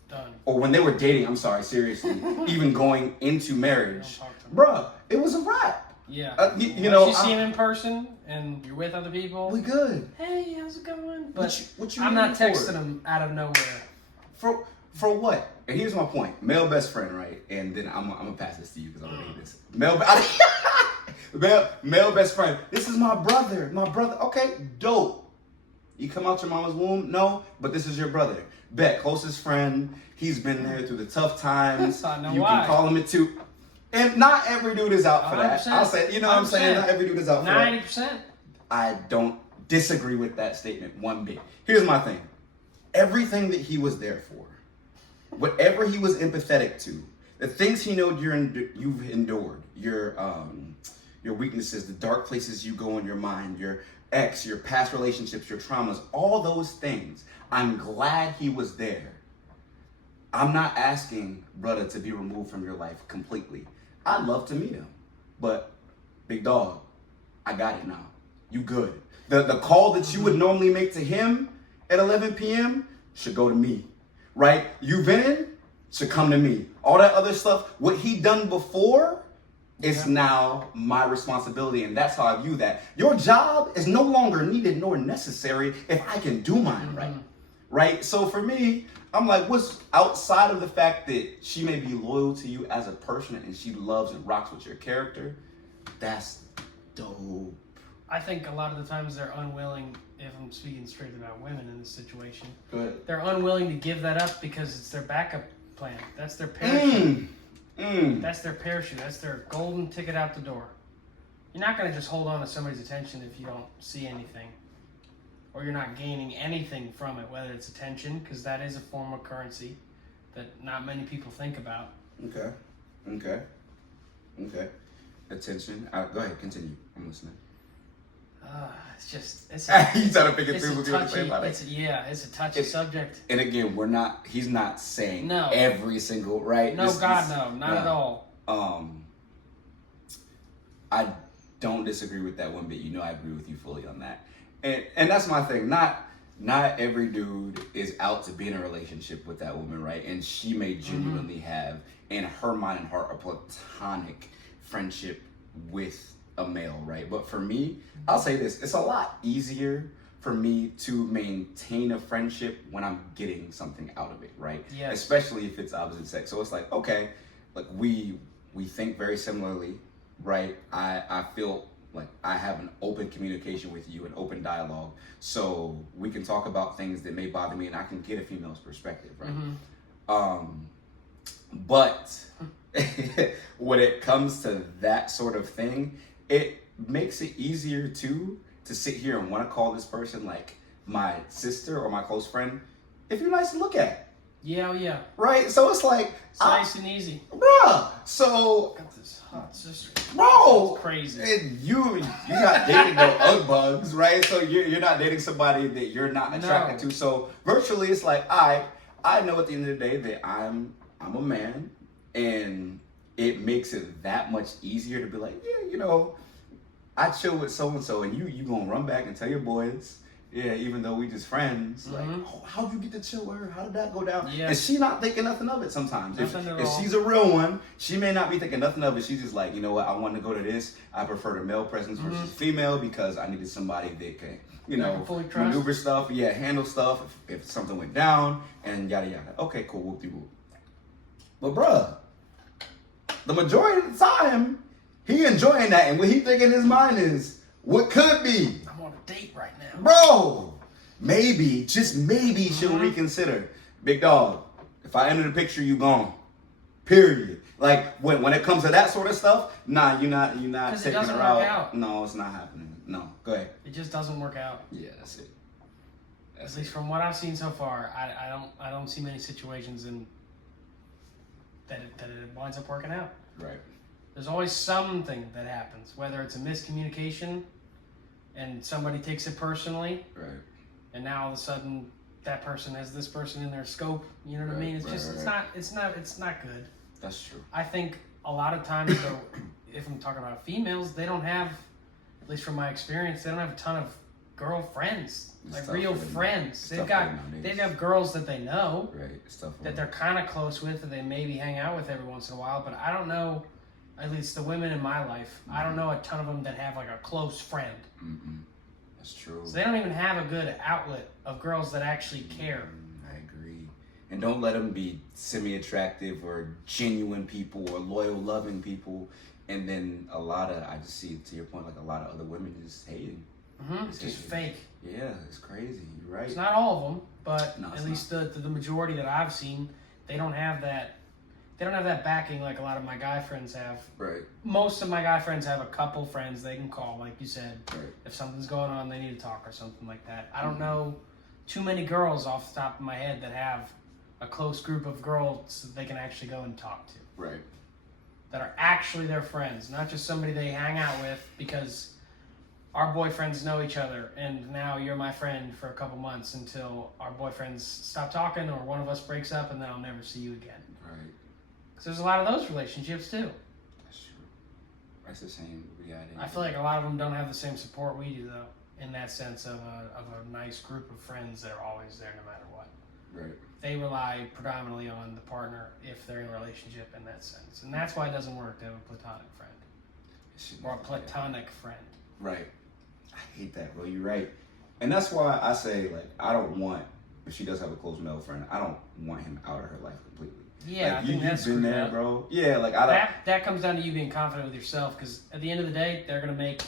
Done. or when they were dating, I'm sorry, seriously, even going into marriage, Don't talk to me. bruh, it was a wrap. Yeah. You know, Once you see him in person and you're with other people, we good. hey, how's it going? But What you I'm not looking texting for? him out of nowhere. For what? And here's my point. Male best friend, right? And then I'm gonna pass this to you because I already hate this. Male best friend. This is my brother. My brother. Okay, dope. You come out your mama's womb? No, but this is your brother. Bet, closest friend. He's been there through the tough times. I know You why. can call him it too. And not every dude is out for that. 100%. I'll say, you know what I'm saying? 100%. Not every dude is out for that. 90%. I don't disagree with that statement one bit. Here's my thing. Everything that he was there for, whatever he was empathetic to, the things he know you've endured, your weaknesses, the dark places you go in your mind, your ex, your past relationships, your traumas, all those things, I'm glad he was there. I'm not asking brother to be removed from your life completely. I'd love to meet him, but big dog, I got it now. You good. The call that you would normally make to him at 11 p.m. should go to me, right? You been should come to me. All that other stuff, what he done before, is now my responsibility, and that's how I view that. Your job is no longer needed nor necessary if I can do mine right? So for me, I'm like, what's outside of the fact that she may be loyal to you as a person and she loves and rocks with your character, that's dope. I think a lot of the times they're unwilling, if I'm speaking straight about women in this situation, Good. they're unwilling to give that up because it's their backup plan. That's their parachute. That's their parachute. That's their golden ticket out the door. You're not going to just hold on to somebody's attention if you don't see anything. Or you're not gaining anything from it, whether it's attention, because that is a form of currency that not many people think about. Okay. Attention. Go ahead, continue. I'm listening. It's You trying to pick it it's through a what you want to say touchy, about it. it's a touchy subject. And again, he's not saying No. every single, right? No, not at all. I don't disagree with that one bit. You know, I agree with you fully on that. And that's my thing. Not every dude is out to be in a relationship with that woman, right? And she may genuinely have, in her mind and heart, a platonic friendship with a male, right? But for me, I'll say this: it's a lot easier for me to maintain a friendship when I'm getting something out of it, right? Yes. Especially if it's opposite sex. So it's like, okay, like we think very similarly, right? I feel like I have an open communication with you, an open dialogue, so we can talk about things that may bother me, and I can get a female's perspective, right? But when it comes to that sort of thing, it makes it easier to sit here and want to call this person like my sister or my close friend if you're nice to look at, Yeah. right? So it's like, It's nice and easy. bruh, so Got this hot sister. bro, It's crazy. and you're not dating no ug bugs, right? So you're not dating somebody that you're not attracted to. So virtually, it's like I know at the end of the day that I'm a man, and it makes it that much easier to be like, yeah, you know, I chill with so and so, and you gonna run back and tell your boys, Yeah, even though we just friends, like, Mhm. oh, how'd you get to chill with her? How did that go down? Yeah. And she not thinking nothing of it sometimes. Nothing at If all. she's a real one, she may not be thinking nothing of it. She's just like, you know what, I want to go to this. I prefer the male presence versus female because I needed somebody that can, you That know, can fully trust. maneuver stuff, yeah, handle stuff if something went down, and yada yada. Okay, cool, whoop-de-whoop. But bruh, the majority of the time, he enjoying that, and what he think in his mind is what could be. I'm on a date right now. Bro, maybe, just maybe she'll reconsider. Big dog, if I enter the picture, you gone. Period. Like when it comes to that sort of stuff, nah, you're not 'Cause it taking doesn't her work out. out. No, it's not happening. No, go ahead. It just doesn't work out. Yeah, that's it. At least from what I've seen so far, I don't see many situations in that it winds up working out. Right. There's always something that happens, whether it's a miscommunication and somebody takes it personally, Right. and now all of a sudden that person has this person in their scope. You know what I Right, mean? It's right, just right. it's not good. That's true. I think a lot of times though, if I'm talking about females, they don't have, at least from my experience, they don't have a ton of girlfriends, It's like tough real for them. friends. It's They've tough got for them nowadays. they have girls that they know Right. Stuff that they're kind of close with, that they maybe hang out with every once in a while. But I don't know, at least the women in my life, I don't know a ton of them that have like a close friend. That's true. So they don't even have a good outlet of girls that actually care. I agree. And don't let them be semi-attractive or genuine people or loyal, loving people. And then I just see, to your point, like a lot of other women just hating. It's just fake. Yeah, it's crazy. You're right. It's not all of them, but No, it's at least the majority that I've seen, they don't have that. They don't have that backing like a lot of my guy friends have. Right. Most of my guy friends have a couple friends they can call, like you said, Right. if something's going on, they need to talk or something like that. I don't know too many girls off the top of my head that have a close group of girls that they can actually go and talk to, Right. that are actually their friends, not just somebody they hang out with because our boyfriends know each other and now you're my friend for a couple months until our boyfriends stop talking or one of us breaks up and then I'll never see you again. Right. So there's a lot of those relationships too. That's true. That's the same reality. I feel like a lot of them don't have the same support we do though, in that sense of a nice group of friends that are always there no matter what. Right. They rely predominantly on the partner if they're in a relationship in that sense. And that's why it doesn't work to have a platonic friend. Or a platonic friend. Right. I hate that, bro. You're right. And that's why I say, like, I don't want, if she does have a close male friend, I don't want him out of her life completely. Yeah, like, I think that's you've been screwed there, up. bro. Yeah, like, I don't. That comes down to you being confident with yourself because at the end of the day, they're gonna make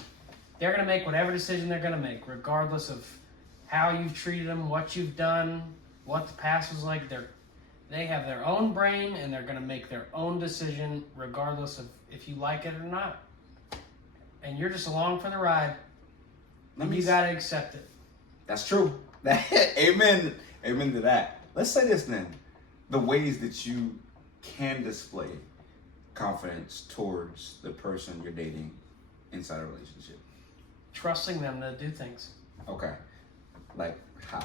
whatever decision they're gonna make, regardless of how you've treated them, what you've done, what the past was like. They have their own brain and they're gonna make their own decision, regardless of if you like it or not. And you're just along for the ride. You gotta accept it. That's true. Amen. Amen to that. Let's say this then. The ways that you can display confidence towards the person you're dating inside a relationship. Trusting them to do things. Okay. Like how?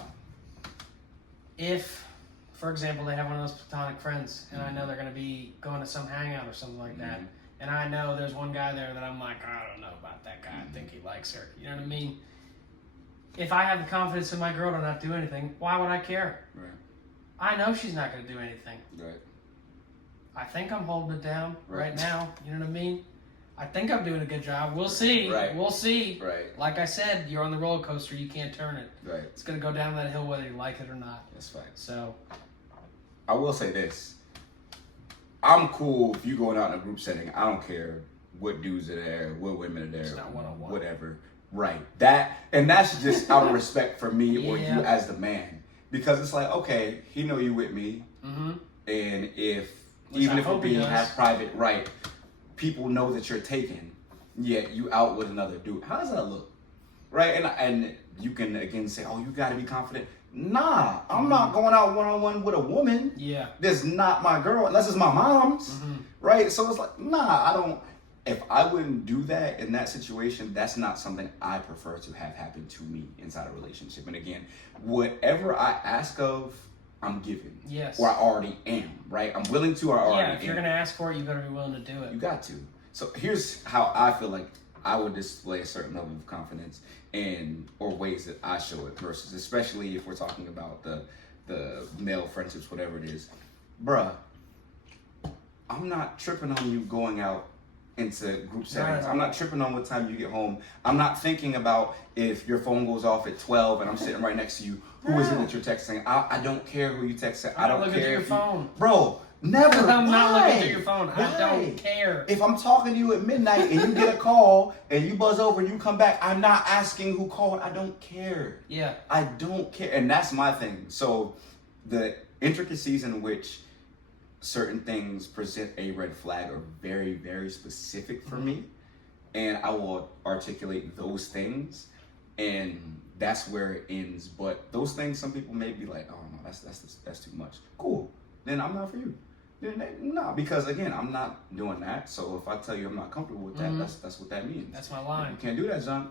If, for example, they have one of those platonic friends and I know they're going to be going to some hangout or something like that, and I know there's one guy there that I'm like, I don't know about that guy. I think he likes her. You know what I mean? If I have the confidence in my girl to not do anything, why would I care? Right. I know she's not going to do anything. Right. I think I'm holding it down Right. right now. You know what I mean? I think I'm doing a good job. We'll see. Right. We'll see. Right. Like I said, you're on the roller coaster. You can't turn it. Right. It's going to go down that hill whether you like it or not. That's fine. So, I will say this. I'm cool if you going out in a group setting. I don't care what dudes are there, what women are there, It's not one-on-one. whatever. Right. That's just out of respect for me or Yeah. you as the man. Because it's like, okay, he know you with me. mm-hmm. And if, Which even I if we're hope he being does. half private, right, people know that you're taken, yet you out with another dude. How does that look? Right? And you can, again, say, oh, you got to be confident. Nah, I'm not going out one-on-one with a woman. Yeah. That's not my girl, unless it's my mom's, right? So it's like, nah, I don't. If I wouldn't do that in that situation, that's not something I prefer to have happen to me inside a relationship. And again, whatever I ask of, I'm giving. Yes. Or I already am, right? I'm willing to, or I already Yeah, if you're am. going to ask for it, you better be willing to do it. You got to. So here's how I feel like I would display a certain level of confidence or ways that I show it versus, especially if we're talking about the male friendships, whatever it is. Bruh, I'm not tripping on you going out into group settings. I'm not tripping on what time you get home. I'm not thinking about if your phone goes off at 12 and I'm sitting right next to you. Who is it that you're texting? I don't care who you texting. I don't looking care through your if phone. Bro, never. I'm not Why? looking through your phone. I Why? don't care. If I'm talking to you at midnight and you get a call and you buzz over and you come back, I'm not asking who called. I don't care. Yeah. I don't care. And that's my thing. So the intricacies in which certain things present a red flag are very, very specific for me. And I will articulate those things. And that's where it ends. But those things, some people may be like, oh no, that's too much. Cool. Then I'm not for you. No, because again, I'm not doing that. So if I tell you I'm not comfortable with that, that's what that means. That's my line. You can't do that, John.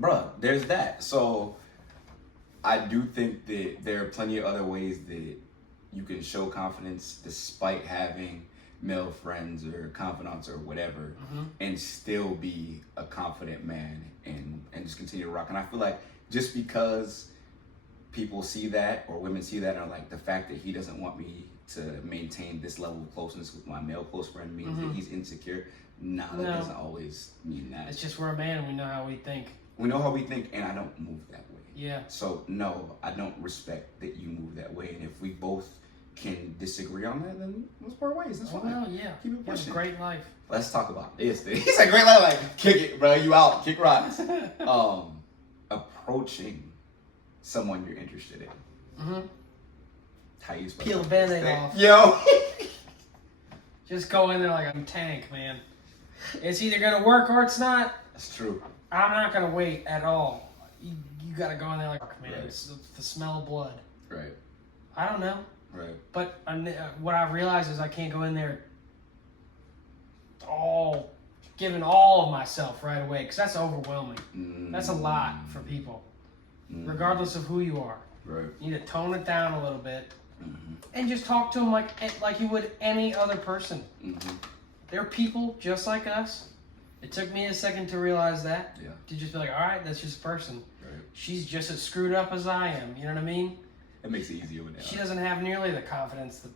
Bruh, there's that. So I do think that there are plenty of other ways that you can show confidence despite having male friends or confidants or whatever, and still be a confident man and just continue to rock. And I feel like just because people see that or women see that and are like, the fact that he doesn't want me to maintain this level of closeness with my male close friend means that he's insecure. Nah, that doesn't always mean that. It's just we're a man and we know how we think. We know how we think, and I don't move that way. Yeah. So no, I don't respect that you move that way. And if we both can disagree on that, then let's part ways. That's fine. Well, yeah. Keep it You have a pushing. great life. Let's talk about this thing. He said, "Great life, like kick it, bro. You out, kick rocks." Approaching someone you're interested in. How you Peel the Band-Aid off. Yo. Just go in there like I'm Tank, man. It's either gonna work or it's not. That's true. I'm not gonna wait at all. You gotta go in there like, man, Right. it's the smell of blood. Right. I don't know. Right. But what I realized is I can't go in there giving all of myself right away, because that's overwhelming. That's a lot for people, regardless of who you are. Right. You need to tone it down a little bit and just talk to them like you would any other person. They're people just like us. It took me a second to realize that. Yeah. To just be like, all right, that's just a person. Right. She's just as screwed up as I am. You know what I mean? It makes it easier with that. She doesn't have nearly the confidence that,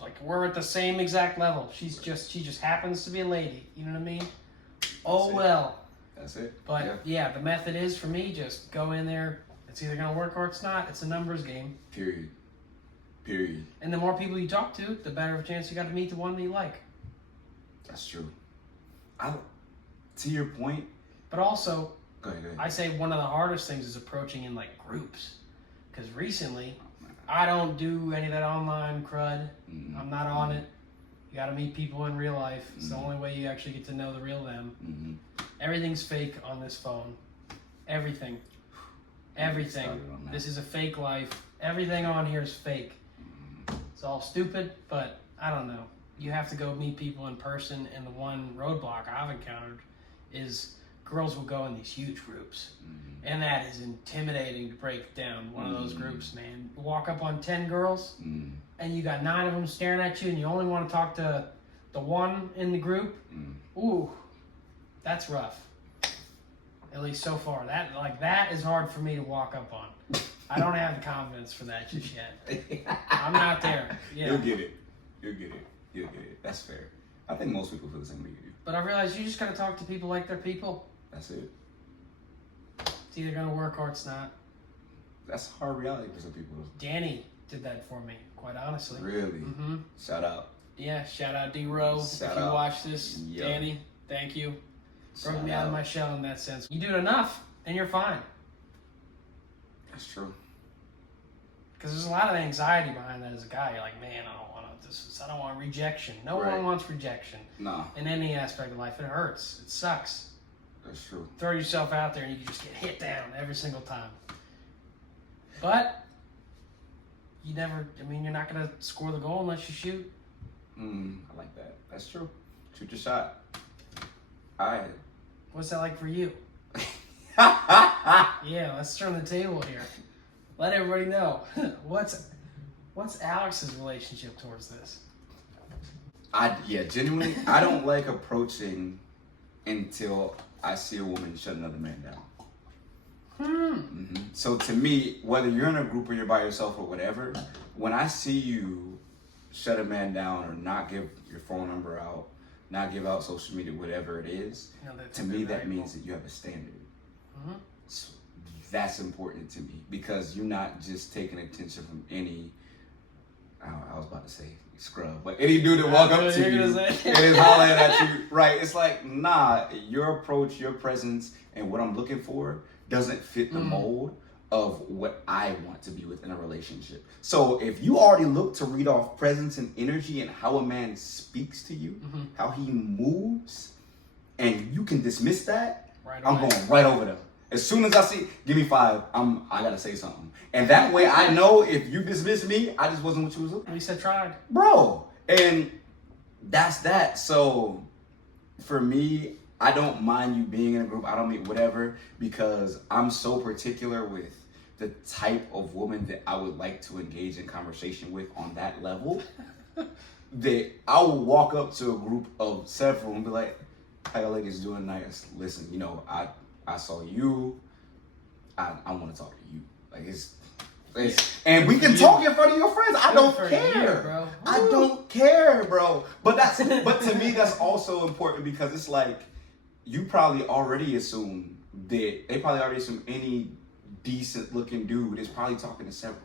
like, we're at the same exact level. She just happens to be a lady. You know what I mean? Oh, well. That's it. But yeah, the method is for me, just go in there. It's either gonna work or it's not. It's a numbers game. Period. And the more people you talk to, the better of a chance you got to meet the one that you like. That's true. To your point. But also, Go ahead. I say one of the hardest things is approaching in like groups. Because recently, I don't do any of that online crud. I'm not on it. You got to meet people in real life. It's the only way you actually get to know the real them. Everything's fake on this phone. Everything. This is a fake life. Everything on here is fake. It's all stupid, but I don't know. You have to go meet people in person, and the one roadblock I've encountered is girls will go in these huge groups. And that is intimidating to break down one of those groups, man. Walk up on 10 girls, and you got 9 of them staring at you, and you only want to talk to the one in the group. Ooh, that's rough. At least so far. That is hard for me to walk up on. I don't have the confidence for that just yet. I'm not there. Yeah. You'll get it. That's fair. I think most people feel the same way you do. But I realize you just gotta talk to people like they're people. That's it. It's either gonna work or it's not. That's hard reality for some people. Danny did that for me, quite honestly. Really? Shout out. Yeah, shout out D-Row. If you Shout out. watch this, Yo. Danny, thank you. Broke Shout me out of out. my shell in that sense. You do it enough, and you're fine. That's true. Because there's a lot of anxiety behind that as a guy. You're like, man, I don't want rejection. No Right. one wants rejection Nah, in any aspect of life. It hurts. It sucks. that's true. Throw yourself out there and you can just get hit down every single time. But you're not going to score the goal unless you shoot. I like that. That's true. Shoot your shot. Alright. What's that like for you? Yeah, let's turn the table here. Let everybody know. What's Alex's relationship towards this? Genuinely, I don't like approaching until I see a woman shut another man down. Hmm. So to me, whether you're in a group or you're by yourself or whatever, when I see you shut a man down or not give your phone number out, not give out social media, whatever it is, You know, that's to me that valuable. means that you have a standard. Mhm. So that's important to me because you're not just taking attention from any, I was about to say scrub, but any dude that walk up to you and is hollering at you, right? It's like, nah, your approach, your presence, and what I'm looking for doesn't fit the mold of what I want to be within a relationship. So if you already look to read off presence and energy and how a man speaks to you, how he moves, and you can dismiss that, Right I'm away. going right over them. As soon as I see, give me 5, I gotta say something. And that way I know if you dismiss me, I just wasn't what you was looking At least I tried. bro. And that's that. So for me, I don't mind you being in a group. I don't mean whatever because I'm so particular with the type of woman that I would like to engage in conversation with on that level that I will walk up to a group of several and be like, "How your ladies doing tonight? Listen, you know, I saw you. I want to talk to you. Like it's and we can talk in front of your friends. I don't for care, you, bro. I don't care, bro. But to me that's also important because it's like you probably already assume that they probably already assume any decent looking dude is probably talking to several.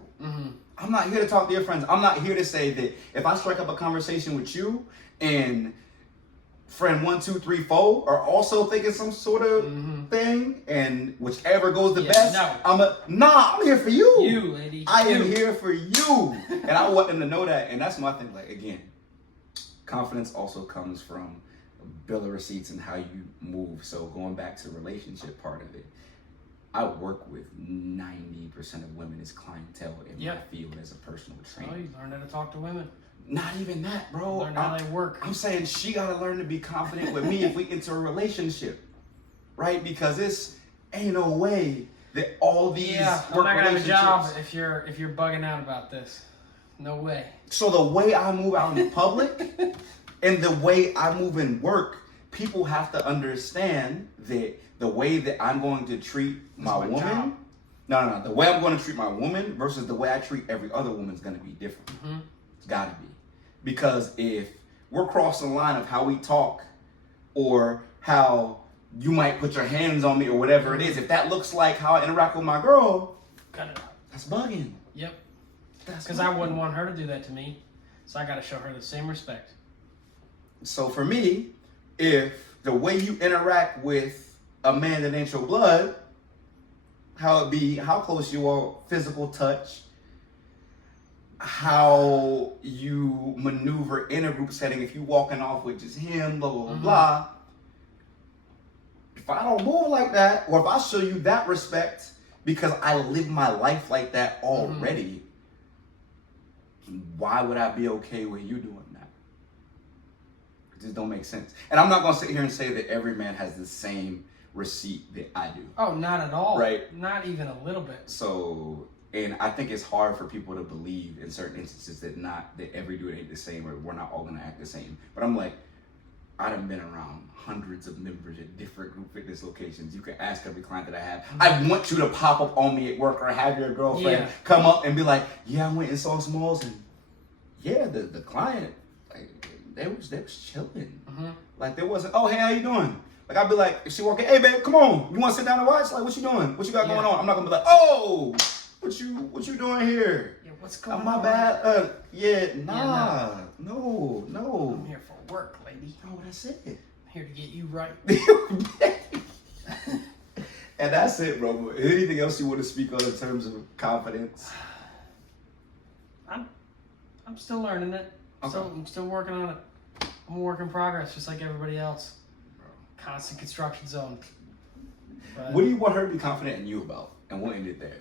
I'm not here to talk to your friends. I'm not here to say that if I strike up a conversation with you and friend 1, 2, 3, 4 are also thinking some sort of thing, and whichever goes the Yeah, best, no. I'm here for you. You, lady. I am You. here for you, and I want them to know that. And that's my thing. Like again, confidence also comes from bill of receipts and how you move. So going back to the relationship part of it, I work with 90% of women as clientele in my field as a personal trainer. Oh, you learned how to talk to women. Not even that, bro. Learn how they work. I'm saying she gotta learn to be confident with me if we enter a relationship, right? Because it's ain't no way that all these Yeah, I'm work not gonna have a job relationships. if you're bugging out about this. No way. So the way I move out in public and the way I move in work, people have to understand that the way that I'm going to treat my my woman, job. no, the way I'm going to treat my woman versus the way I treat every other woman is going to be different. It's got to be. Because if we're crossing the line of how we talk or how you might put your hands on me or whatever it is, if that looks like how I interact with my girl, Cut it out. that's bugging. Yep. That's Because I wouldn't want her to do that to me. So I got to show her the same respect. So for me, if the way you interact with a man that ain't your blood, how close you are, physical touch, how you maneuver in a group setting, if you walking off with just him, blah, blah, blah. If I don't move like that, or if I show you that respect because I live my life like that already, why would I be okay with you doing that? It just don't make sense. And I'm not gonna sit here and say that every man has the same receipt that I do. Oh, not at all. Right. Not even a little bit. So, and I think it's hard for people to believe in certain instances that every dude ain't the same or we're not all gonna act the same. But I'm like, I done been around hundreds of members at different group fitness locations. You can ask every client that I have. I want you to pop up on me at work or have your girlfriend come up and be like, yeah, I went and saw Smalls, and yeah, the client, like, they was chilling. Like there wasn't, oh hey, how you doing? Like I'd be like, if she walk in, hey babe, come on, you want to sit down and watch? Like what you doing? What you got going on? I'm not gonna be like, oh, what you doing here? Yeah, what's going on? My bad. No. I'm here for work, lady. Oh, that's it. I'm here to get you right. And that's it, bro. Anything else you want to speak on in terms of confidence? I'm still learning it. Okay. I'm still working on it. I'm a work in progress, just like everybody else. Constant construction zone. But What do you want her to be confident in you about? And we'll end it there.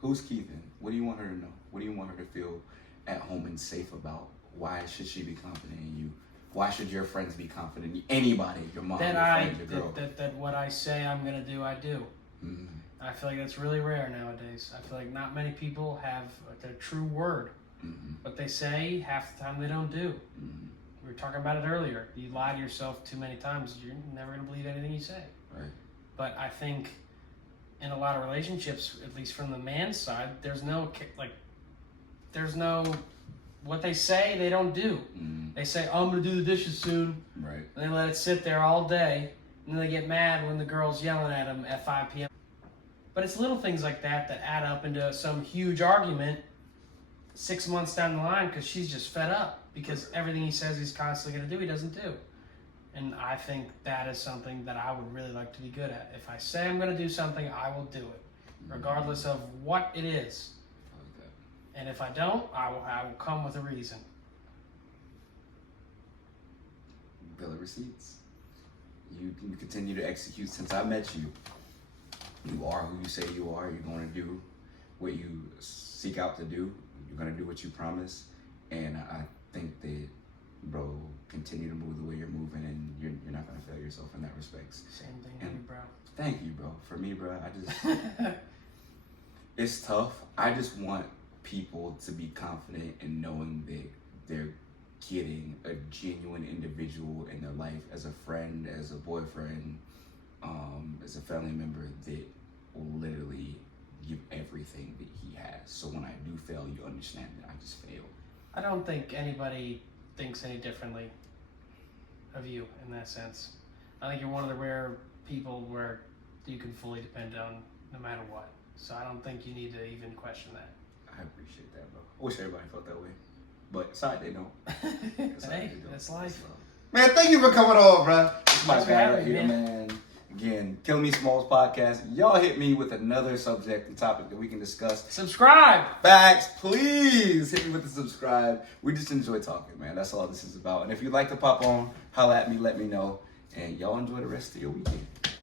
Who's Keithan? What do you want her to know? What do you want her to feel at home and safe about? Why should she be confident in you? Why should your friends be confident in you? Anybody, your mom, your friend, your girl. That what I say I'm gonna do, I do. Mm-hmm. I feel like that's really rare nowadays. I feel like not many people have their true word. Mm-hmm. What they say, half the time they don't do. Mm-hmm. We were talking about it earlier. You lie to yourself too many times, you're never going to believe anything you say. Right. But I think in a lot of relationships, at least from the man's side, there's no what they say they don't do. They say, oh, I'm gonna do the dishes soon, Right. and they let it sit there all day, and then they get mad when the girl's yelling at them at 5 p.m. But it's little things like that that add up into some huge argument 6 months down the line because she's just fed up because everything he says he's constantly gonna do, he doesn't do. And I think that is something that I would really like to be good at. If I say I'm gonna do something, I will do it, regardless of what it is. I like that. And if I don't, I will come with a reason. Bill of receipts. You continue to execute since I met you. You are who you say you are. You're going to do what you seek out to do. You're going to do what you promise. And I think that, bro, continue to move the way you're moving, and you're not going to fail yourself in that respect. Same thing And- with you, bro. Thank you, bro. For me, bro, it's tough. I just want people to be confident in knowing that they're getting a genuine individual in their life as a friend, as a boyfriend, as a family member that will literally give everything that he has. So when I do fail, you understand that I just failed. I don't think anybody thinks any differently of you in that sense. I think you're one of the rare people where you can fully depend on no matter what. So I don't think you need to even question that. I appreciate that, bro. I wish everybody felt that way. But sorry they don't. Sorry Hey, they don't. that's life. Man, thank you for coming on, bro. This is my Thanks for guy having right me, here, man. Again, Kill Me Smalls podcast. Y'all hit me with another subject and topic that we can discuss. Subscribe! Facts, please hit me with the subscribe. We just enjoy talking, man. That's all this is about. And if you'd like to pop on, holla at me, let me know. And y'all enjoy the rest of your weekend.